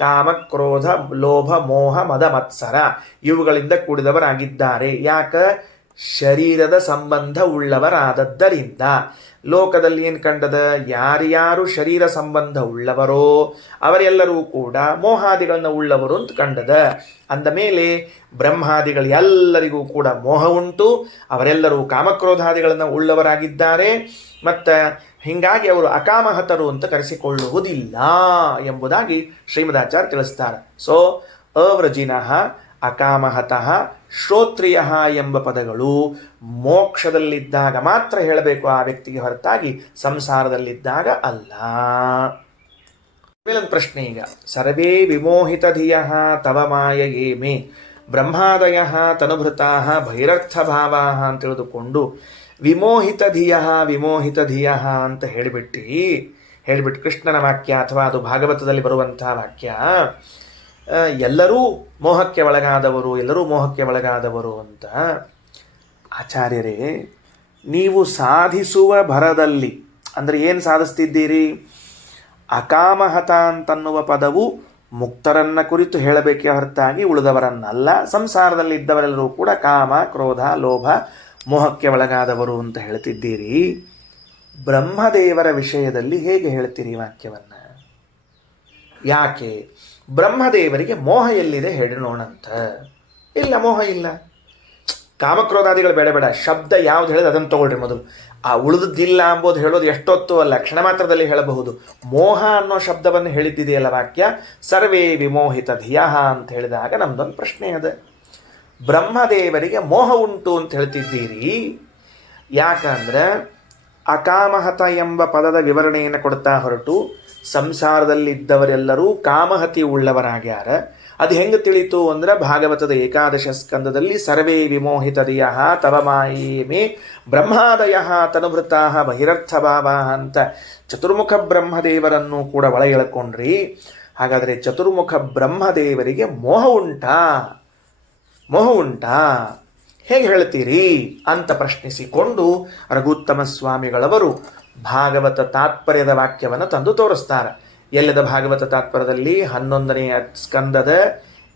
ಕಾಮ, ಕ್ರೋಧ, ಲೋಭ, ಮೋಹ, ಮದ, ಮತ್ಸರ ಇವುಗಳಿಂದ ಕೂಡಿದವರಾಗಿದ್ದಾರೆ. ಯಾಕ? ಶರೀರದ ಸಂಬಂಧ ಉಳ್ಳವರಾದದ್ದರಿಂದ. ಲೋಕದಲ್ಲಿ ಏನು ಕಂಡದ? ಯಾರ್ಯಾರು ಶರೀರ ಸಂಬಂಧ ಉಳ್ಳವರೋ ಅವರೆಲ್ಲರೂ ಕೂಡ ಮೋಹಾದಿಗಳನ್ನ ಉಳ್ಳವರು ಅಂತ ಕಂಡದ. ಅಂದ ಮೇಲೆ ಬ್ರಹ್ಮಾದಿಗಳು ಎಲ್ಲರಿಗೂ ಕೂಡ ಮೋಹ ಉಂಟು, ಅವರೆಲ್ಲರೂ ಕಾಮಕ್ರೋಧಾದಿಗಳನ್ನು ಉಳ್ಳವರಾಗಿದ್ದಾರೆ. ಮತ್ತು ಹೀಗಾಗಿ ಅವರು ಅಕಾಮಹತರು ಅಂತ ಕರೆಸಿಕೊಳ್ಳುವುದಿಲ್ಲ ಎಂಬುದಾಗಿ ಶ್ರೀಮದಾಚಾರ್ಯ ತಿಳಿಸ್ತಾರೆ. ಸೊ ಅವೃಜಿನಃ, ಅಕಾಮಹತಃ, ಶ್ರೋತ್ರಿಯ ಎಂಬ ಪದಗಳು ಮೋಕ್ಷದಲ್ಲಿದ್ದಾಗ ಮಾತ್ರ ಹೇಳಬೇಕು ಆ ವ್ಯಕ್ತಿಗೆ, ಹೊರತಾಗಿ ಸಂಸಾರದಲ್ಲಿದ್ದಾಗ ಅಲ್ಲ. ಮೇಲೊಂದು ಪ್ರಶ್ನೆ ಈಗ. ಸರ್ವೇ ವಿಮೋಹಿತ ಧಿಯ ತವ ಮಾಯಯೇ ಮೇ ಬ್ರಹ್ಮಾದಯ ತನುಭೃತಾ ಭೈರರ್ಥ ಭಾವಾ ಅಂತ ತಿಳಿದುಕೊಂಡು ವಿಮೋಹಿತ ಧಿಯ ಅಂತ ಹೇಳಿಬಿಟ್ಟು ಕೃಷ್ಣನ ವಾಕ್ಯ ಅಥವಾ ಅದು ಭಾಗವತದಲ್ಲಿ ಬರುವಂತಹ ವಾಕ್ಯ, ಎಲ್ಲರೂ ಮೋಹಕ್ಕೆ ಒಳಗಾದವರು ಅಂತ. ಆಚಾರ್ಯರೇ, ನೀವು ಸಾಧಿಸುವ ಭರದಲ್ಲಿ ಅಂದರೆ ಏನು ಸಾಧಿಸ್ತಿದ್ದೀರಿ? ಅಕಾಮಹತ ಅಂತನ್ನುವ ಪದವು ಮುಕ್ತರನ್ನ ಕುರಿತು ಹೇಳಬೇಕೇ ಹೊರತಾಗಿ ಉಳಿದವರನ್ನಲ್ಲ. ಸಂಸಾರದಲ್ಲಿ ಇದ್ದವರೆಲ್ಲರೂ ಕೂಡ ಕಾಮ, ಕ್ರೋಧ, ಲೋಭ, ಮೋಹಕ್ಕೆ ಒಳಗಾದವರು ಅಂತ ಹೇಳ್ತಿದ್ದೀರಿ. ಬ್ರಹ್ಮದೇವರ ವಿಷಯದಲ್ಲಿ ಹೇಗೆ ಹೇಳ್ತೀರಿ ವಾಕ್ಯವನ್ನ? ಯಾಕೆ? ಬ್ರಹ್ಮದೇವರಿಗೆ ಮೋಹ ಎಲ್ಲಿದೆ ಹೇಳಿ ನೋಡಂತ. ಇಲ್ಲ, ಮೋಹ ಇಲ್ಲ. ಕಾಮಕ್ರೋಧಾದಿಗಳು ಬೇಡ, ಶಬ್ದ ಯಾವ್ದು ಹೇಳಿದ್ರೆ ಅದನ್ನು ತಗೊಳ್ರಿ ಮೊದಲು. ಆ ಉಳಿದಿಲ್ಲ ಅಂಬೋದು ಹೇಳೋದು ಎಷ್ಟೊತ್ತು ಅಲ್ಲ, ಕ್ಷಣ ಮಾತ್ರದಲ್ಲಿ ಹೇಳಬಹುದು. ಮೋಹ ಅನ್ನೋ ಶಬ್ದವನ್ನು ಹೇಳಿದ್ದಿದೆಯಲ್ಲ ವಾಕ್ಯ, ಸರ್ವೇ ವಿಮೋಹಿತ ಧಿಯಃ ಅಂತ ಹೇಳಿದಾಗ ನಮ್ದೊಂದು ಪ್ರಶ್ನೆ ಅದ. ಬ್ರಹ್ಮದೇವರಿಗೆ ಮೋಹ ಉಂಟು ಅಂತ ಹೇಳ್ತಿದ್ದೀರಿ. ಯಾಕಂದ್ರೆ ಅಕಾಮಹತ ಎಂಬ ಪದದ ವಿವರಣೆಯನ್ನು ಕೊಡ್ತಾ ಹೊರಟು ಸಂಸಾರದಲ್ಲಿದ್ದವರೆಲ್ಲರೂ ಕಾಮಹತಿ ಉಳ್ಳವರಾಗ್ಯಾರ. ಅದು ಹೆಂಗೆ ತಿಳಿತು ಅಂದ್ರೆ ಭಾಗವತದ ಏಕಾದಶ ಸ್ಕಂದದಲ್ಲಿ ಸರ್ವೇ ವಿಮೋಹಿತ ಧಿಯಃ ತವ ಮಾಯೇ ಮೇ ಬ್ರಹ್ಮಾದಯ ತನುಭೃತಾ ಬಹಿರರ್ಥ ಭಾವಾ ಅಂತ ಚತುರ್ಮುಖ ಬ್ರಹ್ಮದೇವರನ್ನು ಕೂಡ ಒಳ ಎಳ್ಕೊಂಡ್ರಿ. ಹಾಗಾದರೆ ಚತುರ್ಮುಖ ಬ್ರಹ್ಮದೇವರಿಗೆ ಮೋಹ ಉಂಟಾ ಹೇಗೆ ಹೇಳ್ತೀರಿ ಅಂತ ಪ್ರಶ್ನಿಸಿಕೊಂಡು ರಘುತ್ತಮ ಸ್ವಾಮಿಗಳವರು ಭಾಗವತ ತಾತ್ಪರ್ಯದ ವಾಕ್ಯವನ್ನು ತಂದು ತೋರಿಸ್ತಾರೆ. ಎಲ್ಲದ ಭಾಗವತ ತಾತ್ಪರ್ಯದಲ್ಲಿ 11ನೇ ಸ್ಕಂದದ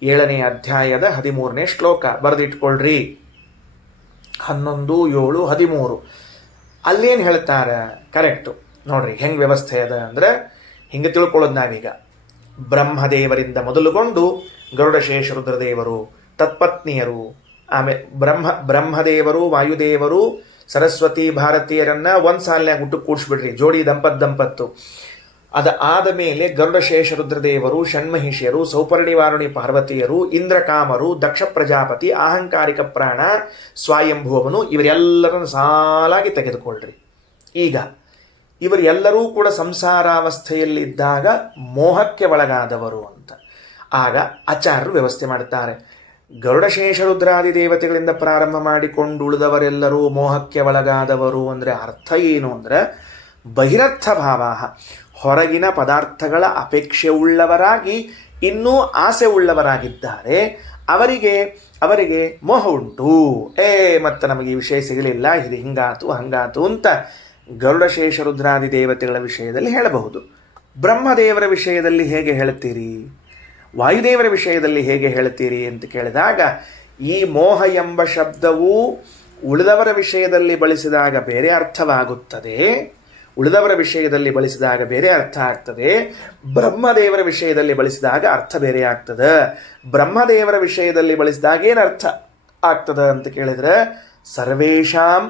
7ನೇ ಅಧ್ಯಾಯದ 13ನೇ ಶ್ಲೋಕ ಬರೆದಿಟ್ಕೊಳ್ರಿ. 11, 7, 13 ಅಲ್ಲೇನು ಹೇಳ್ತಾರೆ? ಕರೆಕ್ಟು ನೋಡ್ರಿ ಹೆಂಗೆ ವ್ಯವಸ್ಥೆ ಅದ ಅಂದ್ರೆ ಹಿಂಗೆ ತಿಳ್ಕೊಳ್ಳೋದು ನಾವೀಗ. ಬ್ರಹ್ಮದೇವರಿಂದ ಮೊದಲುಗೊಂಡು ಗರುಡಶೇಷ ರುದ್ರದೇವರು, ತತ್ಪತ್ನಿಯರು, ಆಮೇಲೆ ಬ್ರಹ್ಮದೇವರು, ವಾಯುದೇವರು, ಸರಸ್ವತಿ, ಭಾರತೀಯರನ್ನ ಒಂದು ಸಾಲಿನಾಗ ಹುಟ್ಟು ಕೂಡಿಸ್ಬಿಡ್ರಿ, ಜೋಡಿ ದಂಪತ್ತು. ಆದ ಮೇಲೆ ಗರುಡಶೇಷ ರುದ್ರದೇವರು, ಷಣ್ಮಹಿಷಿಯರು, ಸೌಪರ್ಣಿ ವಾರುಣಿ ಪಾರ್ವತಿಯರು, ಇಂದ್ರಕಾಮರು, ದಕ್ಷ ಪ್ರಜಾಪತಿ, ಅಹಂಕಾರಿಕ ಪ್ರಾಣ, ಸ್ವಯಂಭುವನು, ಇವರೆಲ್ಲರನ್ನು ಸಾಲಾಗಿ ತೆಗೆದುಕೊಳ್ಳ್ರಿ. ಈಗ ಇವರೆಲ್ಲರೂ ಕೂಡ ಸಂಸಾರಾವಸ್ಥೆಯಲ್ಲಿದ್ದಾಗ ಮೋಹಕ್ಕೆ ಒಳಗಾದವರು ಅಂತ. ಆಗ ಆಚಾರ್ಯರು ವ್ಯವಸ್ಥೆ ಮಾಡುತ್ತಾರೆ. ಗರುಡಶೇಷ ರುದ್ರಾದಿ ದೇವತೆಗಳಿಂದ ಪ್ರಾರಂಭ ಮಾಡಿಕೊಂಡು ಉಳಿದವರೆಲ್ಲರೂ ಮೋಹಕ್ಕೆ ಒಳಗಾದವರು ಅಂದರೆ ಅರ್ಥ ಏನು ಅಂದರೆ ಬಹಿರರ್ಥ ಭಾವ, ಹೊರಗಿನ ಪದಾರ್ಥಗಳ ಅಪೇಕ್ಷೆ ಉಳ್ಳವರಾಗಿ ಇನ್ನೂ ಆಸೆ ಉಳ್ಳವರಾಗಿದ್ದಾರೆ. ಅವರಿಗೆ ಮೋಹ ಉಂಟು. ಮತ್ತೆ ನಮಗೆ ಈ ವಿಷಯ ಸಿಗಲಿಲ್ಲ, ಇದು ಹಂಗಾತು ಅಂತ ಗರುಡಶೇಷ ರುದ್ರಾದಿ ದೇವತೆಗಳ ವಿಷಯದಲ್ಲಿ ಹೇಳಬಹುದು. ಬ್ರಹ್ಮದೇವರ ವಿಷಯದಲ್ಲಿ ಹೇಗೆ ಹೇಳುತ್ತೀರಿ? ವಾಯುದೇವರ ವಿಷಯದಲ್ಲಿ ಹೇಗೆ ಹೇಳ್ತೀರಿ ಅಂತ ಕೇಳಿದಾಗ, ಈ ಮೋಹ ಎಂಬ ಶಬ್ದವು ಉಳಿದವರ ವಿಷಯದಲ್ಲಿ ಬಳಸಿದಾಗ ಬೇರೆ ಅರ್ಥವಾಗುತ್ತದೆ, ಉಳಿದವರ ವಿಷಯದಲ್ಲಿ ಬಳಸಿದಾಗ ಬೇರೆ ಅರ್ಥ ಆಗ್ತದೆ. ಬ್ರಹ್ಮದೇವರ ವಿಷಯದಲ್ಲಿ ಬಳಸಿದಾಗ ಅರ್ಥ ಬೇರೆ ಆಗ್ತದೆ. ಬ್ರಹ್ಮದೇವರ ವಿಷಯದಲ್ಲಿ ಬಳಸಿದಾಗ ಏನು ಅರ್ಥ ಆಗ್ತದೆ ಅಂತ ಕೇಳಿದ್ರೆ, ಸರ್ವೇಷಾಂ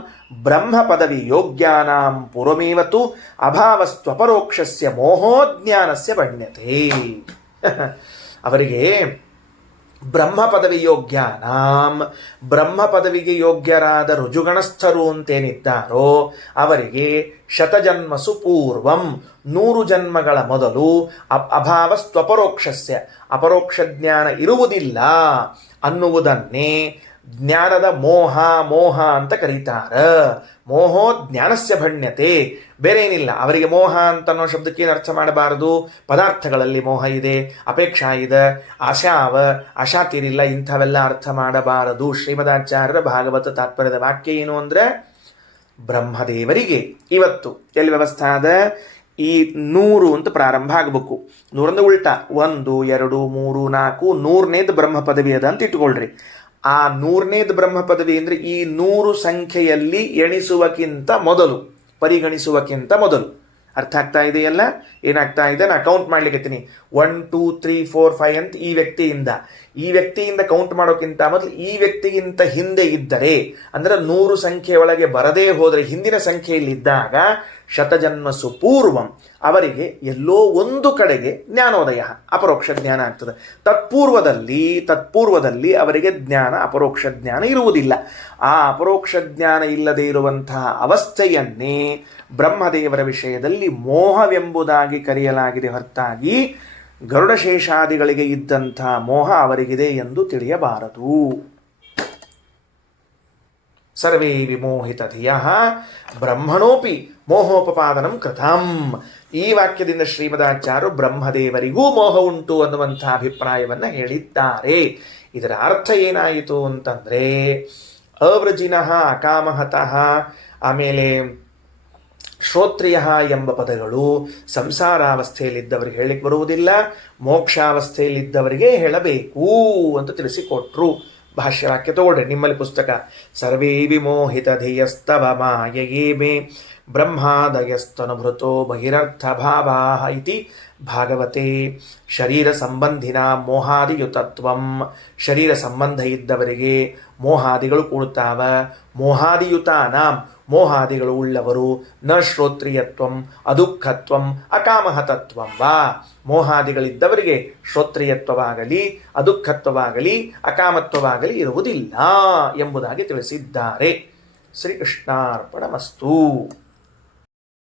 ಬ್ರಹ್ಮ ಪದವಿ ಯೋಗ್ಯಾನಾಂ ಪೂರ್ವಮೇವತು ಅಭಾವಸ್ತ್ವಪರೋಕ್ಷಸ್ಯ ಮೋಹೋಜ್ಞಾನಸ್ಯ ಬಣ್ಯತೆ. ಅವರಿಗೆ ಬ್ರಹ್ಮ ಪದವಿ ಯೋಗ್ಯಾನಾಂ, ಬ್ರಹ್ಮ ಪದವಿಗೆ ಯೋಗ್ಯರಾದ ರುಜುಗಣಸ್ಥರು ಅಂತೇನಿದ್ದಾರೋ ಅವರಿಗೆ ಶತಜನ್ಮಸು ಪೂರ್ವಂ 100 ಜನ್ಮಗಳ ಮೊದಲು ಅಭಾವಸ್ತ್ವಪರೋಕ್ಷಸ್ಯ ಅಪರೋಕ್ಷ ಜ್ಞಾನ ಇರುವುದಿಲ್ಲ ಅನ್ನುವುದನ್ನೇ ಜ್ಞಾನದ ಮೋಹ ಅಂತ ಕರೀತಾರ. ಮೋಹೋ ಜ್ಞಾನಸ್ಯ ಭಣ್ಯತೆ. ಬೇರೆ ಏನಿಲ್ಲ ಅವರಿಗೆ. ಮೋಹ ಅಂತ ಅನ್ನೋ ಶಬ್ದಕ್ಕೆ ಏನು ಅರ್ಥ ಮಾಡಬಾರದು? ಪದಾರ್ಥಗಳಲ್ಲಿ ಮೋಹ ಇದೆ, ಅಪೇಕ್ಷಾ ಇದೆ, ಆಶಾ ತೀರಿಲ್ಲ, ಇಂಥವೆಲ್ಲ ಅರ್ಥ ಮಾಡಬಾರದು. ಶ್ರೀಮದಾಚಾರ್ಯರ ಭಾಗವತ ತಾತ್ಪರ್ಯದ ವಾಕ್ಯ ಏನು ಅಂದ್ರೆ, ಬ್ರಹ್ಮದೇವರಿಗೆ ಇವತ್ತು ಎಲ್ಲಿ ವ್ಯವಸ್ಥೆ ಆದ? ಈ 100 ಅಂತ ಪ್ರಾರಂಭ ಆಗಬೇಕು. 100 ಉಲ್ಟಾ 1 2 3 4 100ನೇದು ಬ್ರಹ್ಮ ಪದವಿ ಅದ ಅಂತ ಇಟ್ಕೊಳ್ರಿ. ಆ 100ನೇದು ಬ್ರಹ್ಮ ಪದವಿ ಅಂದ್ರೆ ಈ 100 ಸಂಖ್ಯೆಯಲ್ಲಿ ಎಣಿಸುವಕ್ಕಿಂತ ಮೊದಲು, ಪರಿಗಣಿಸುವಕ್ಕಿಂತ ಮೊದಲು. ಅರ್ಥ ಆಗ್ತಾ ಇದೆಯಲ್ಲ? ಏನಾಗ್ತಾ ಇದೆ? ನಾ ಕೌಂಟ್ ಮಾಡ್ಲಿಕ್ಕೆ 1 2 3 4 5 ಅಂತ ಈ ವ್ಯಕ್ತಿಯಿಂದ ಕೌಂಟ್ ಮಾಡೋಕ್ಕಿಂತ ಮೊದಲು ಈ ವ್ಯಕ್ತಿಗಿಂತ ಹಿಂದೆ ಇದ್ದರೆ, ಅಂದ್ರೆ 100 ಸಂಖ್ಯೆಯೊಳಗೆ ಬರದೇ ಹೋದರೆ, ಹಿಂದಿನ ಸಂಖ್ಯೆಯಲ್ಲಿದ್ದಾಗ ಶತಜನ್ಮಸು ಪೂರ್ವಂ ಅವರಿಗೆ ಎಲ್ಲೋ ಒಂದು ಕಡೆಗೆ ಜ್ಞಾನೋದಯ, ಅಪರೋಕ್ಷ ಜ್ಞಾನ ಆಗ್ತದೆ. ತತ್ಪೂರ್ವದಲ್ಲಿ ಅವರಿಗೆ ಜ್ಞಾನ, ಅಪರೋಕ್ಷ ಜ್ಞಾನ ಇರುವುದಿಲ್ಲ. ಆ ಅಪರೋಕ್ಷ ಜ್ಞಾನ ಇಲ್ಲದೆ ಇರುವಂತಹ ಅವಸ್ಥೆಯನ್ನೇ ಬ್ರಹ್ಮದೇವರ ವಿಷಯದಲ್ಲಿ ಮೋಹವೆಂಬುದಾಗಿ ಕರೆಯಲಾಗಿದೆ ಹೊರತಾಗಿ ಗರುಡಶೇಷಾದಿಗಳಿಗೆ ಇದ್ದಂಥ ಮೋಹ ಅವರಿಗಿದೆ ಎಂದು ತಿಳಿಯಬಾರದು. ಸರ್ವೇ ವಿಮೋಹಿತ ಧಿಯಃ ಬ್ರಹ್ಮಣೋಪಿ ಮೋಹೋಪಪಾದನಂ ಕೃತಂ. ಈ ವಾಕ್ಯದಿಂದ ಶ್ರೀಮದಾಚಾರ್ಯರು ಬ್ರಹ್ಮದೇವರಿಗೂ ಮೋಹ ಉಂಟು ಅನ್ನುವಂಥ ಅಭಿಪ್ರಾಯವನ್ನು ಹೇಳಿದ್ದಾರೆ. ಇದರ ಅರ್ಥ ಏನಾಯಿತು ಅಂತಂದ್ರೆ, ಅವೃಜಿನಃ ಅಕಾಮಹತಃ ಆಮೇಲೆ ಶ್ರೋತ್ರಿಯ ಎಂಬ ಪದಗಳು ಸಂಸಾರಾವಸ್ಥೆಯಲ್ಲಿದ್ದವರಿಗೆ ಹೇಳಿಕ್ಕೆ ಬರುವುದಿಲ್ಲ, ಮೋಕ್ಷಾವಸ್ಥೆಯಲ್ಲಿದ್ದವರಿಗೆ ಹೇಳಬೇಕು ಅಂತ ತಿಳಿಸಿಕೊಟ್ರು. ಭಾಷ್ಯವಾಕ್ಯ ತಗೊಳ್ರಿ ನಿಮ್ಮಲ್ಲಿ ಪುಸ್ತಕ. ಸರ್ವೇ ವಿಮೋಹಿತ ಧಿಯಸ್ತವ ಮಾಯಯೇ ಮೇ ಬ್ರಹ್ಮಾದಯಸ್ತನುಭೃತೋ ಬಹಿರರ್ಥ ಭಾವಾ ಇತಿ ಭಾಗವತೆ. ಶರೀರ ಸಂಬಂಧಿನ ಮೋಹಾದಿಯುತತ್ವಂ. ಶರೀರ ಸಂಬಂಧ ಇದ್ದವರಿಗೆ ಮೋಹಾದಿಗಳು ಕೂಡುತ್ತಾವ. ಮೋಹಾದಿಯುತಾನಾಂ ಮೋಹಾದಿಗಳು ಉಳ್ಳವರು ನ ಶ್ರೋತ್ರಿಯತ್ವಂ ಅದುಃಖತ್ವಂ ಅಕಾಮಹತತ್ವಂ ವಾ. ಮೋಹಾದಿಗಳಿದ್ದವರಿಗೆ ಶ್ರೋತ್ರಿಯತ್ವವಾಗಲಿ, ಅದುಃಖತ್ವವಾಗಲಿ, ಅಕಾಮತ್ವವಾಗಲಿ ಇರುವುದಿಲ್ಲ ಎಂಬುದಾಗಿ ತಿಳಿಸಿದ್ದಾರೆ. ಶ್ರೀಕೃಷ್ಣಾರ್ಪಣಮಸ್ತು.